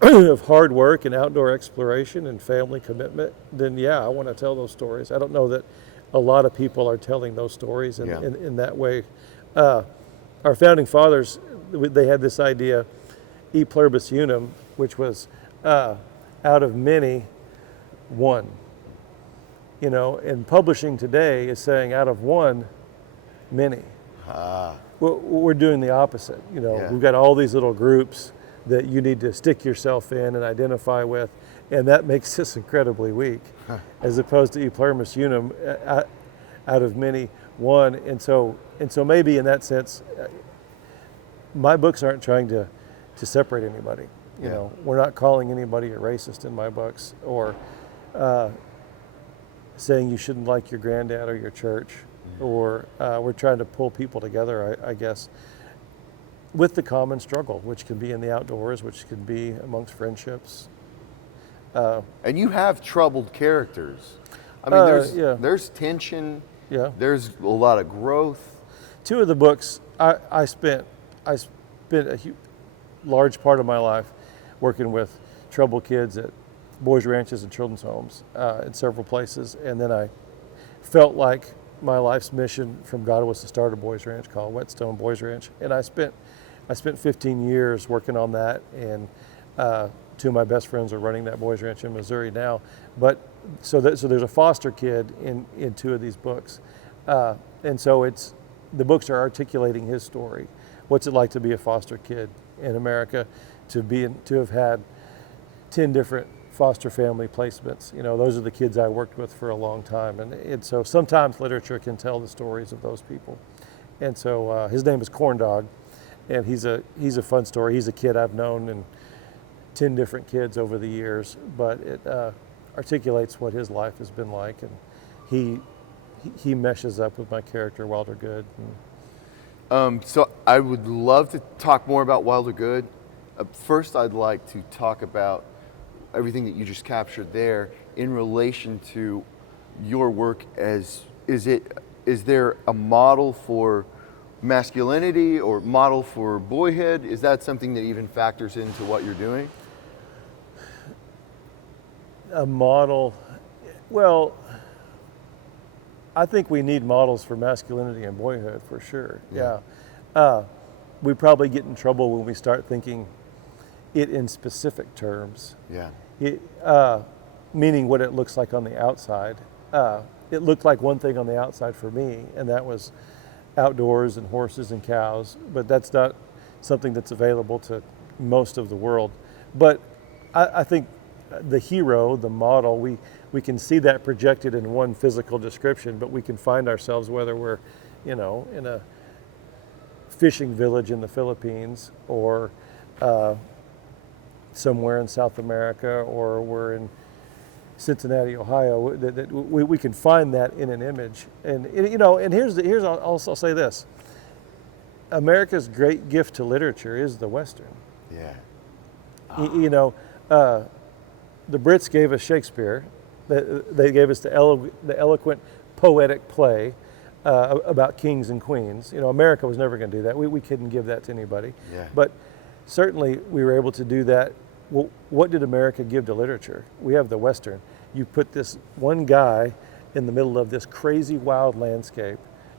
of hard work and outdoor exploration and family commitment, then I want to tell those stories. I don't know that a lot of people are telling those stories in that way. Our founding fathers, they had this idea, e pluribus unum, which was out of many, one. and publishing today is saying out of one, many. We're doing the opposite. Yeah. We've got all these little groups that you need to stick yourself in and identify with, and that makes us incredibly weak, as opposed to e pluribus unum, out of many, one. And so maybe in that sense, my books aren't trying to separate anybody. We're not calling anybody a racist in my books, or saying you shouldn't like your granddad or your church, or we're trying to pull people together, I guess, with the common struggle, which can be in the outdoors, which can be amongst friendships. And you have troubled characters. I mean, there's tension. Yeah. There's a lot of growth. Two of the books, I spent a large part of my life working with troubled kids at boys' ranches and children's homes in several places, and then I felt like my life's mission from God was to start a boys' ranch called Whetstone Boys Ranch, and I spent 15 years working on that, and two of my best friends are running that boys' ranch in Missouri now. But so there's a foster kid in two of these books, and so the books are articulating his story. What's it like to be a foster kid in America, to have had 10 different foster family placements? Those are the kids I worked with for a long time, and so sometimes literature can tell the stories of those people. And so his name is Corn Dog, and he's a fun story. He's a kid I've known, and 10 different kids over the years, but it articulates what his life has been like, and he meshes up with my character Wilder Good. So I would love to talk more about Wilder Good. First, I'd like to talk about everything that you just captured there in relation to your work. Is there a model for masculinity or model for boyhood? Is that something that even factors into what you're doing? A model, well, I think we need models for masculinity and boyhood for sure. Yeah. We probably get in trouble when we start thinking it in specific terms. Yeah. Meaning what it looks like on the outside. It looked like one thing on the outside for me, and that was outdoors and horses and cows, but that's not something that's available to most of the world. But I think the hero, the model, we can see that projected in one physical description, but we can find ourselves, whether we're, in a fishing village in the Philippines, or somewhere in South America, or we're in Cincinnati, Ohio, that we can find that in an image. And I'll say this: America's great gift to literature is the Western. Yeah. The Brits gave us Shakespeare. They gave us the eloquent, poetic play about kings and queens. America was never going to do that. We couldn't give that to anybody. Yeah. But certainly we were able to do that. Well, what did America give to literature? We have the Western. You put this one guy in the middle of this crazy wild landscape,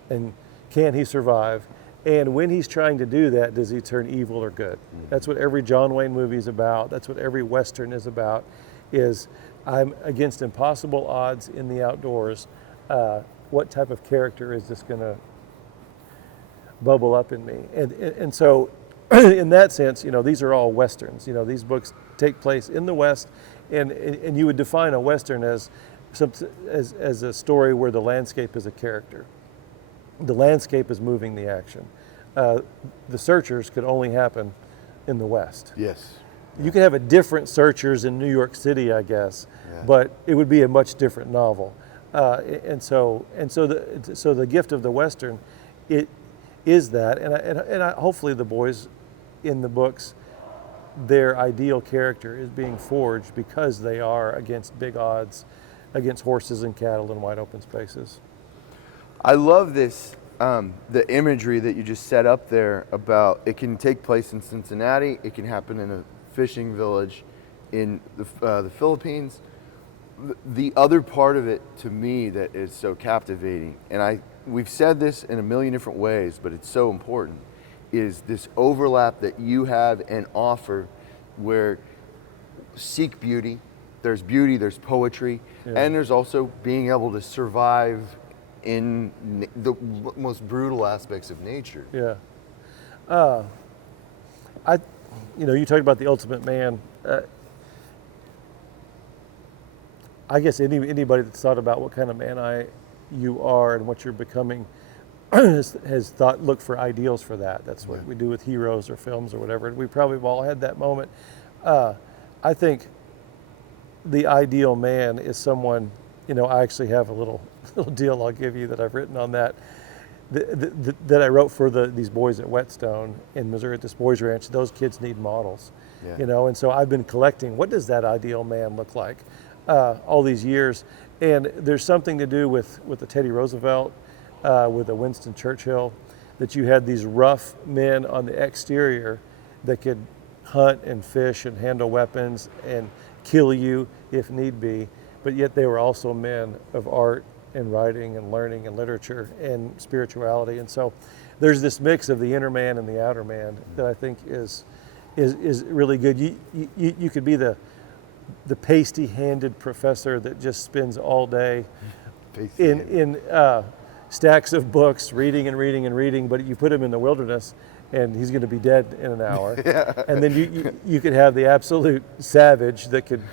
and can he survive? And when he's trying to do that, does he turn evil or good? That's what every John Wayne movie is about. That's what every Western is about, is I'm against impossible odds in the outdoors. What type of character is this going to bubble up in me? And so in that sense, these are all Westerns. These books take place in the West, and you would define a Western as a story where the landscape is a character. The landscape is moving the action. The searchers could only happen in the West. Yes. You could have a different searchers in New York City, I guess, but it would be a much different novel. And so the gift of the Western, it is that, and I hopefully the boys in the books, their ideal character is being forged because they are against big odds, against horses and cattle in wide open spaces. I love this, the imagery that you just set up there about it can take place in Cincinnati, it can happen in a fishing village in the Philippines. The other part of it to me that is so captivating, and we've said this in a million different ways, but it's so important, is this overlap that you have and offer where seek beauty, there's beauty, there's poetry, and there's also being able to survive in the most brutal aspects of nature. Yeah. You talked about the ultimate man. I guess anybody that's thought about what kind of man you are and what you're becoming has thought, look for ideals for that. That's what we do with heroes or films or whatever. And we probably have all had that moment. I think the ideal man is someone, I actually have a little deal I'll give you that I've written on that. That I wrote for these boys at Whetstone in Missouri at this boys ranch. Those kids need models, and so I've been collecting, what does that ideal man look like all these years? And there's something to do with the Teddy Roosevelt, with the Winston Churchill, that you had these rough men on the exterior that could hunt and fish and handle weapons and kill you if need be, but yet they were also men of art and writing and learning and literature and spirituality. And so there's this mix of the inner man and the outer man that I think is really good. You could be the pasty-handed professor that just spends all day in stacks of books reading and reading and reading, but you put him in the wilderness and he's going to be dead in an hour. And then you could have the absolute savage that could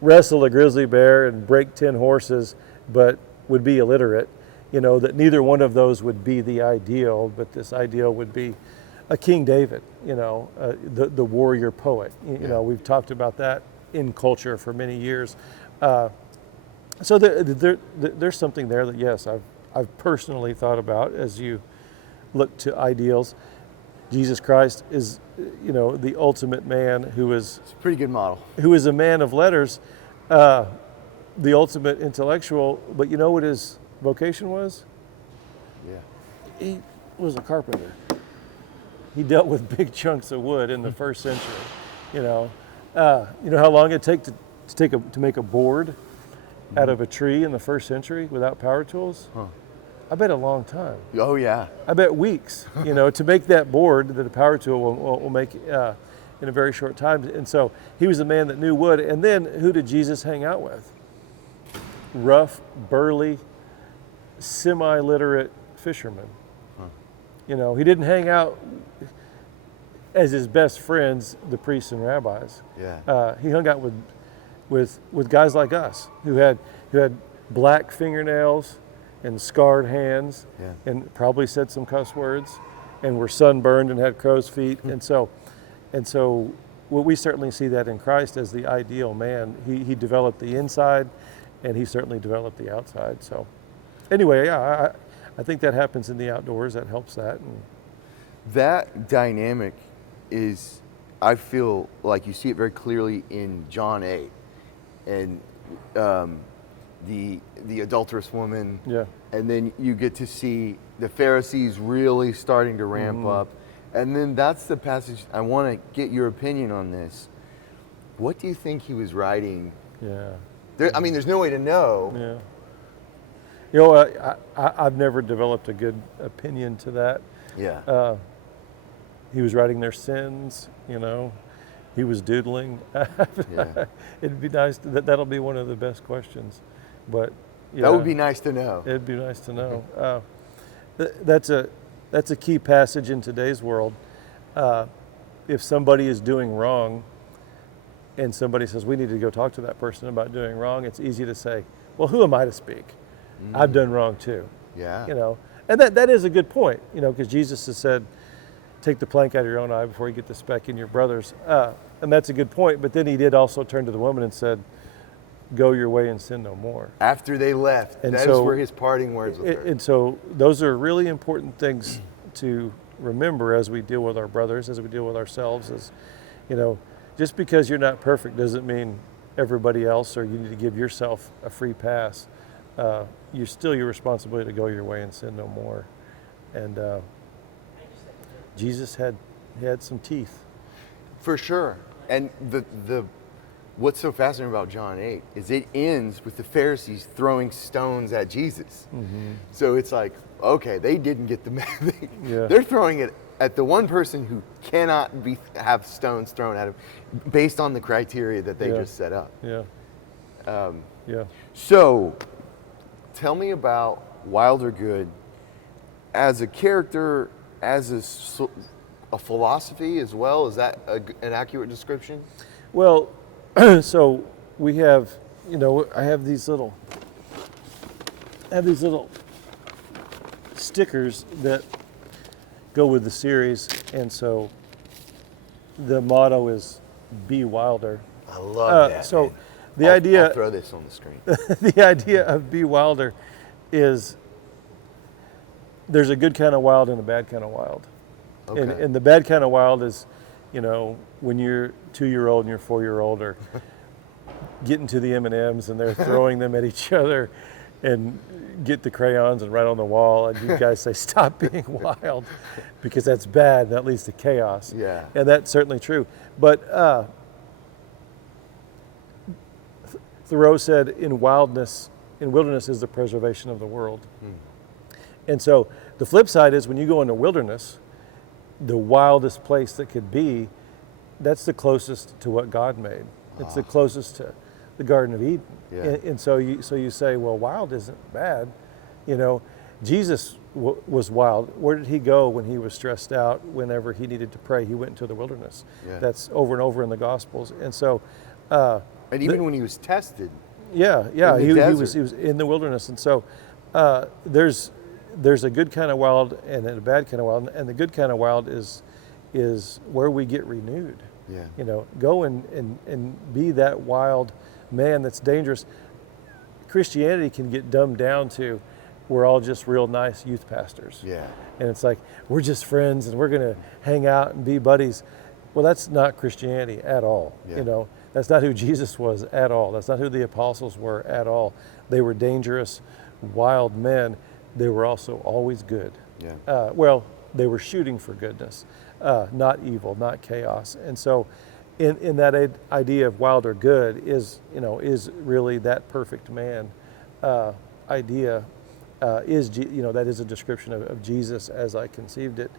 wrestle a grizzly bear and break 10 horses, but would be illiterate. That neither one of those would be the ideal, but this ideal would be a King David, the warrior poet. We've talked about that in culture for many years. So there's something there that, yes, I've personally thought about as you look to ideals. Jesus Christ is, the ultimate man who is... It's a pretty good model. Who is a man of letters, the ultimate intellectual, but you know what his vocation was? Yeah. He was a carpenter. He dealt with big chunks of wood in the first century. You know how long it take to make a board out of a tree in the first century without power tools? Huh. I bet a long time. Oh yeah. I bet weeks. To make that board that a power tool will make in a very short time. And so he was a man that knew wood. And then who did Jesus hang out with? Rough, burly, semi-literate fishermen. Huh. He didn't hang out as his best friends, the priests and rabbis. Yeah. He hung out with guys like us who had black fingernails and scarred hands, and probably said some cuss words, and were sunburned and had crow's feet. And so we certainly see that in Christ as the ideal man. He developed the inside, and he certainly developed the outside. So anyway, I think that happens in the outdoors. That helps that. And that dynamic is, I feel like you see it very clearly in John 8 and the adulterous woman. Yeah. And then you get to see the Pharisees really starting to ramp up. And then that's the passage I want to get your opinion on this. What do you think he was writing? Yeah. There's no way to know. Yeah. I've never developed a good opinion to that. Yeah. He was writing their sins, He was doodling. Yeah. It'd be nice. That'll be one of the best questions. But that would be nice to know. It'd be nice to know. That's a key passage in today's world. If somebody is doing wrong, and somebody says we need to go talk to that person about doing wrong, it's easy to say, "Well, who am I to speak? I've done wrong too." Yeah. And that is a good point. Because Jesus has said, "Take the plank out of your own eye before you get the speck in your brother's." And that's a good point. But then he did also turn to the woman and said, "Go your way and sin no more." After they left, and that so, were his parting words with her. And so those are really important things to remember as we deal with our brothers, as we deal with ourselves. Is, just because you're not perfect doesn't mean everybody else, or you need to give yourself a free pass. You're still your responsibility to go your way and sin no more. And Jesus had some teeth. For sure. And the what's so fascinating about John 8 is it ends with the Pharisees throwing stones at Jesus. Mm-hmm. So it's like, okay, they didn't get the message. Yeah. They're throwing it at the one person who cannot have stones thrown at him based on the criteria that they just set up. Yeah. Yeah. So, tell me about Wild or Good as a character, as a philosophy as well. Is that an accurate description? Well, so we have, I have these little stickers that go with the series, and so the motto is "Be Wilder." I love that. So man. the idea, I'll throw this on the screen. the idea of "Be Wilder" is there's a good kind of wild and a bad kind of wild. Okay. And the bad kind of wild is, when your 2-year-old and your 4-year-old are getting to the M&Ms and they're throwing them at each other and get the crayons and write on the wall, and you guys say, stop being wild, because that's bad, and that leads to chaos. Yeah. And that's certainly true. But Thoreau said, in wildness is the preservation of the world. And so the flip side is when you go into wilderness, the wildest place that could be, that's the closest to what God made. It's the closest to the Garden of Eden. Yeah. And so you say, well, wild isn't bad. Jesus was wild. Where did he go when he was stressed out? Whenever he needed to pray, he went into the wilderness. Yeah. That's over and over in the Gospels. And so, And even when he was tested. yeah, In he the was desert. in the wilderness. And so there's a good kind of wild and a bad kind of wild, and the good kind of wild is where we get renewed. Yeah. Go and be that wild man that's dangerous. Christianity can get dumbed down to we're all just real nice youth pastors. Yeah. And it's like we're just friends and we're going to hang out and be buddies. Well, that's not Christianity at all. Yeah. That's not who Jesus was at all. That's not who the apostles were at all. They were dangerous, wild men. They were also always good. Yeah. Well, they were shooting for goodness, not evil, not chaos. And so in that idea of wild or good is really that perfect man idea that is a description of Jesus as I conceived it,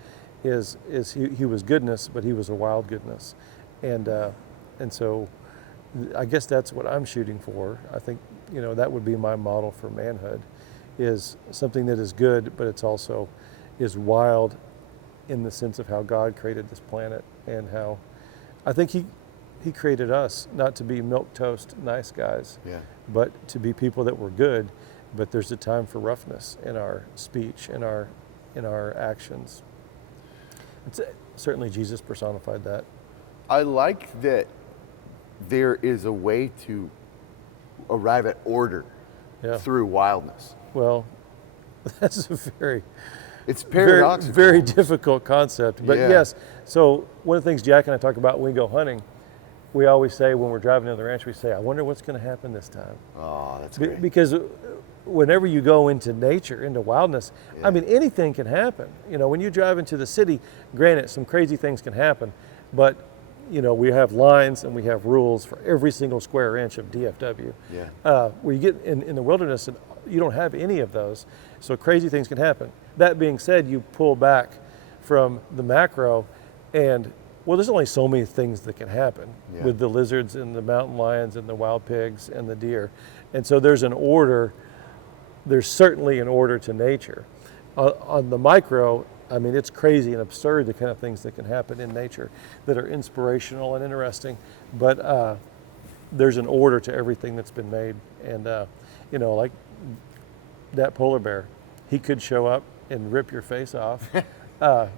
is he was goodness, but he was a wild goodness. And so I guess that's what I'm shooting for. I think, that would be my model for manhood, is something that is good, but it's also is wild in the sense of how God created this planet, and how I think he created us not to be milquetoast nice guys, Yeah. but to be people that were good, but there's a time for roughness in our speech, in our actions. Certainly Jesus personified that. I like that there is a way to arrive at order Yeah. through wildness. Well, that's a It's very, paradoxical. very difficult concept. But Yeah. yes, so one of the things Jack and I talk about when we go hunting, we always say when we're driving to the ranch, we say, I wonder what's going to happen this time. Oh, that's great. Because whenever you go into nature, into wildness, Yeah. I mean, anything can happen. When you drive into the city, granted, some crazy things can happen, but we have lines and we have rules for every single square inch of DFW. Yeah. Where you get in the wilderness, and you don't have any of those, so crazy things can happen. That being said, you pull back from the macro, and there's only so many things that can happen with the lizards and the mountain lions and the wild pigs and the deer. And so there's certainly an order to nature. On the micro, I mean, it's crazy and absurd the kind of things that can happen in nature that are inspirational and interesting, but there's an order to everything that's been made. And, like that polar bear, he could show up and rip your face off.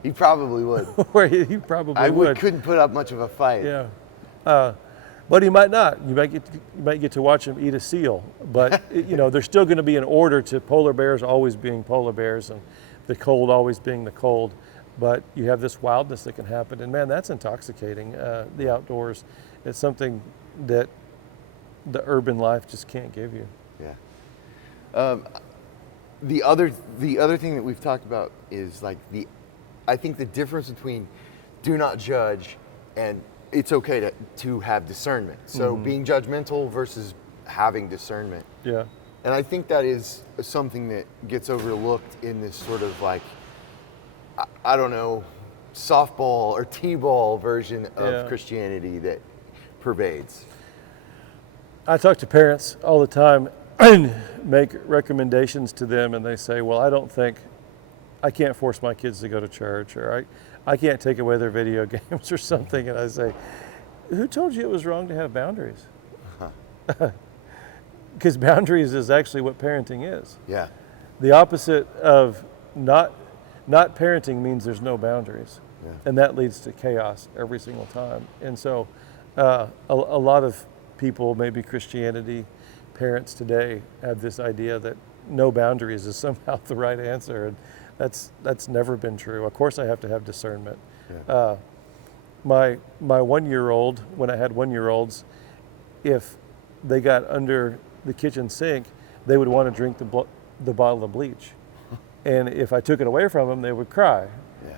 He probably would. Or he probably I would. couldn't put up much of a fight. Yeah. But he might not. You might get to watch him eat a seal. But there's still going to be an order to polar bears always being polar bears, and the cold always being the cold. But you have this wildness that can happen, and man, that's intoxicating. The outdoors, it's something that the urban life just can't give you. Yeah. The other thing that we've talked about is I think the difference between do not judge and it's okay to have discernment. So being judgmental versus having discernment. Yeah. And I think that is something that gets overlooked in this sort of I don't know, softball or t-ball version of Yeah. Christianity that pervades? I talk to parents all the time and make recommendations to them, and they say, well, I can't force my kids to go to church, or I can't take away their video games or something. And I say, who told you it was wrong to have boundaries? Because boundaries is actually what parenting is. Yeah. The opposite of not parenting means there's no boundaries. Yeah. And that leads to chaos every single time. And so a lot of people, maybe Christianity, parents today have this idea that no boundaries is somehow the right answer. And that's never been true. Of course I have to have discernment. Yeah. My 1-year-old, when I had 1-year-olds, if they got under the kitchen sink, they would want to drink the bottle of bleach. And if I took it away from them, they would cry. Yeah.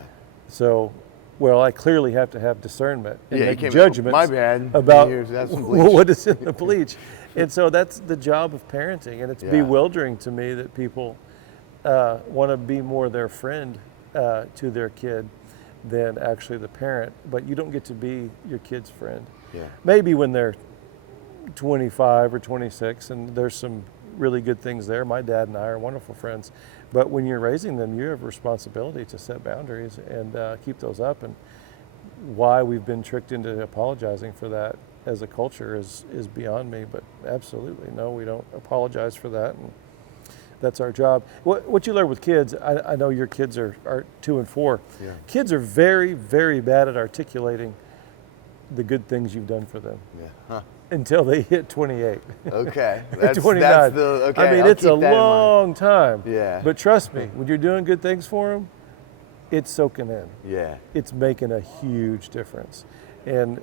So, well, I clearly have to have discernment and Yeah, make you can't- judgments my bad. about Here's some bleach. what is in the bleach. And so that's the job of parenting. And it's Yeah. bewildering to me that people want to be more their friend to their kid than actually the parent. But you don't get to be your kid's friend. Yeah. Maybe when they're 25 or 26, and there's some really good things there. My dad and I are wonderful friends. But when you're raising them, you have a responsibility to set boundaries and keep those up. And why we've been tricked into apologizing for that as a culture is beyond me. But absolutely, no, we don't apologize for that. And that's our job. What you learn with kids, I know your kids are 2 and 4. Yeah. Kids are very, very bad at articulating the good things you've done for them Yeah. Huh. until they hit 28. Okay. That's 29. That's the, okay. I mean, I'll it's keep a that in mind. long time. Yeah. But trust me, when you're doing good things for them, it's soaking in. Yeah. It's making a huge difference. And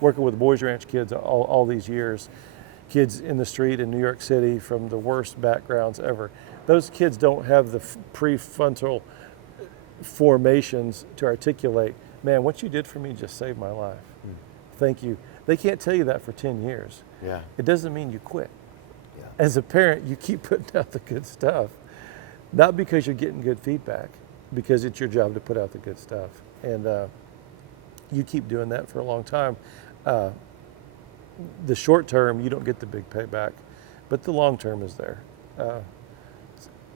working with Boys Ranch kids all these years, kids in the street in New York City from the worst backgrounds ever, those kids don't have the prefrontal formations to articulate, man, what you did for me just saved my life. Thank you. They can't tell you that for 10 years. Yeah. It doesn't mean you quit. Yeah. As a parent, you keep putting out the good stuff, not because you're getting good feedback, because it's your job to put out the good stuff. And you keep doing that for a long time. The short term, you don't get the big payback, but the long term is there.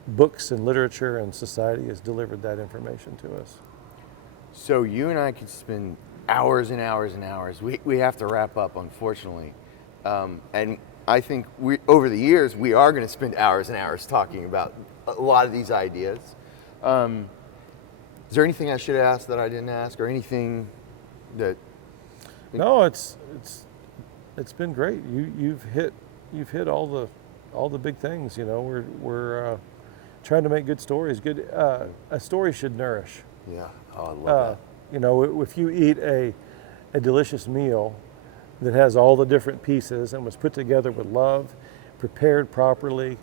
Books and literature and society has delivered that information to us. So you and I could spend hours and hours and hours. We have to wrap up, unfortunately. And I think over the years, we are going to spend hours and hours talking about a lot of these ideas. Is there anything I should ask that I didn't ask, or anything that? No, it's been great. You've hit all the big things. You know, we're trying to make good stories. A story should nourish. Yeah. Oh, I love that. You know, if you eat a delicious meal that has all the different pieces and was put together with love, prepared properly,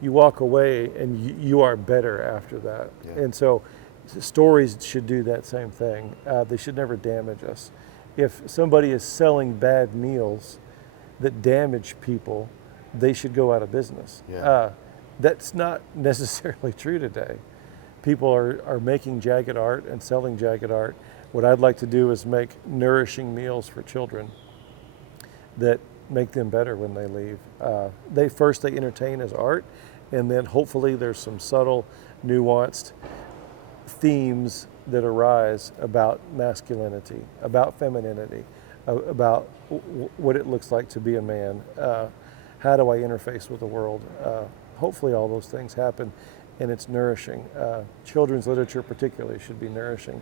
you walk away and you are better after that. Yeah. And so stories should do that same thing. They should never damage us. If somebody is selling bad meals that damage people, they should go out of business. Yeah. That's not necessarily true today. People are making jagged art and selling jagged art. What I'd like to do is make nourishing meals for children that make them better when they leave. They entertain as art, and then hopefully there's some subtle, nuanced themes that arise about masculinity, about femininity, about what it looks like to be a man. How do I interface with the world? Hopefully all those things happen, and it's nourishing. Children's literature particularly should be nourishing.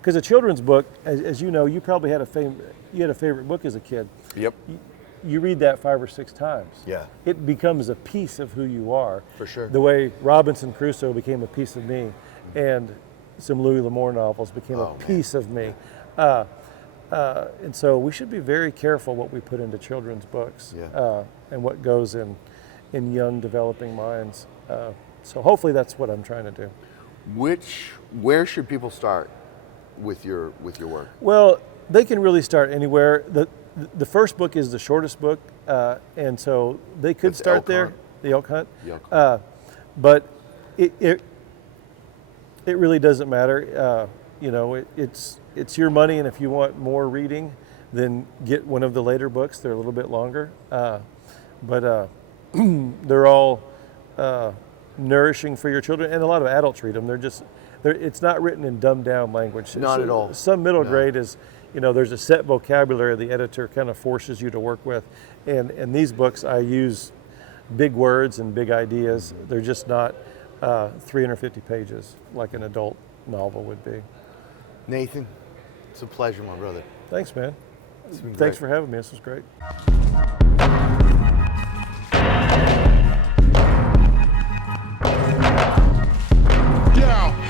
Because a children's book, as you know, you probably had a favorite book as a kid. Yep. You read that 5 or 6 times. Yeah. It becomes a piece of who you are. For sure. The way Robinson Crusoe became a piece of me, and some Louis L'Amour novels became a piece of me. And so we should be very careful what we put into children's books. Yeah. And what goes in young developing minds. So hopefully that's what I'm trying to do. Where should people start with your work? Well, they can really start anywhere. The first book is the shortest book, and so they could That's start Elk there. Hunt. The Elk Hunt. The Elk Hunt. But it really doesn't matter. you know, it's your money, and if you want more reading, then get one of the later books. They're a little bit longer, but they're all nourishing for your children, and a lot of adults read them. It's not written in dumbed down language. Not at all. Some middle grade is, you know, there's a set vocabulary the editor kind of forces you to work with, and these books I use big words and big ideas. They're just not 350 pages like an adult novel would be. Nathan, it's a pleasure, my brother. Thanks, man. It's been Thanks great. for having me. This was great.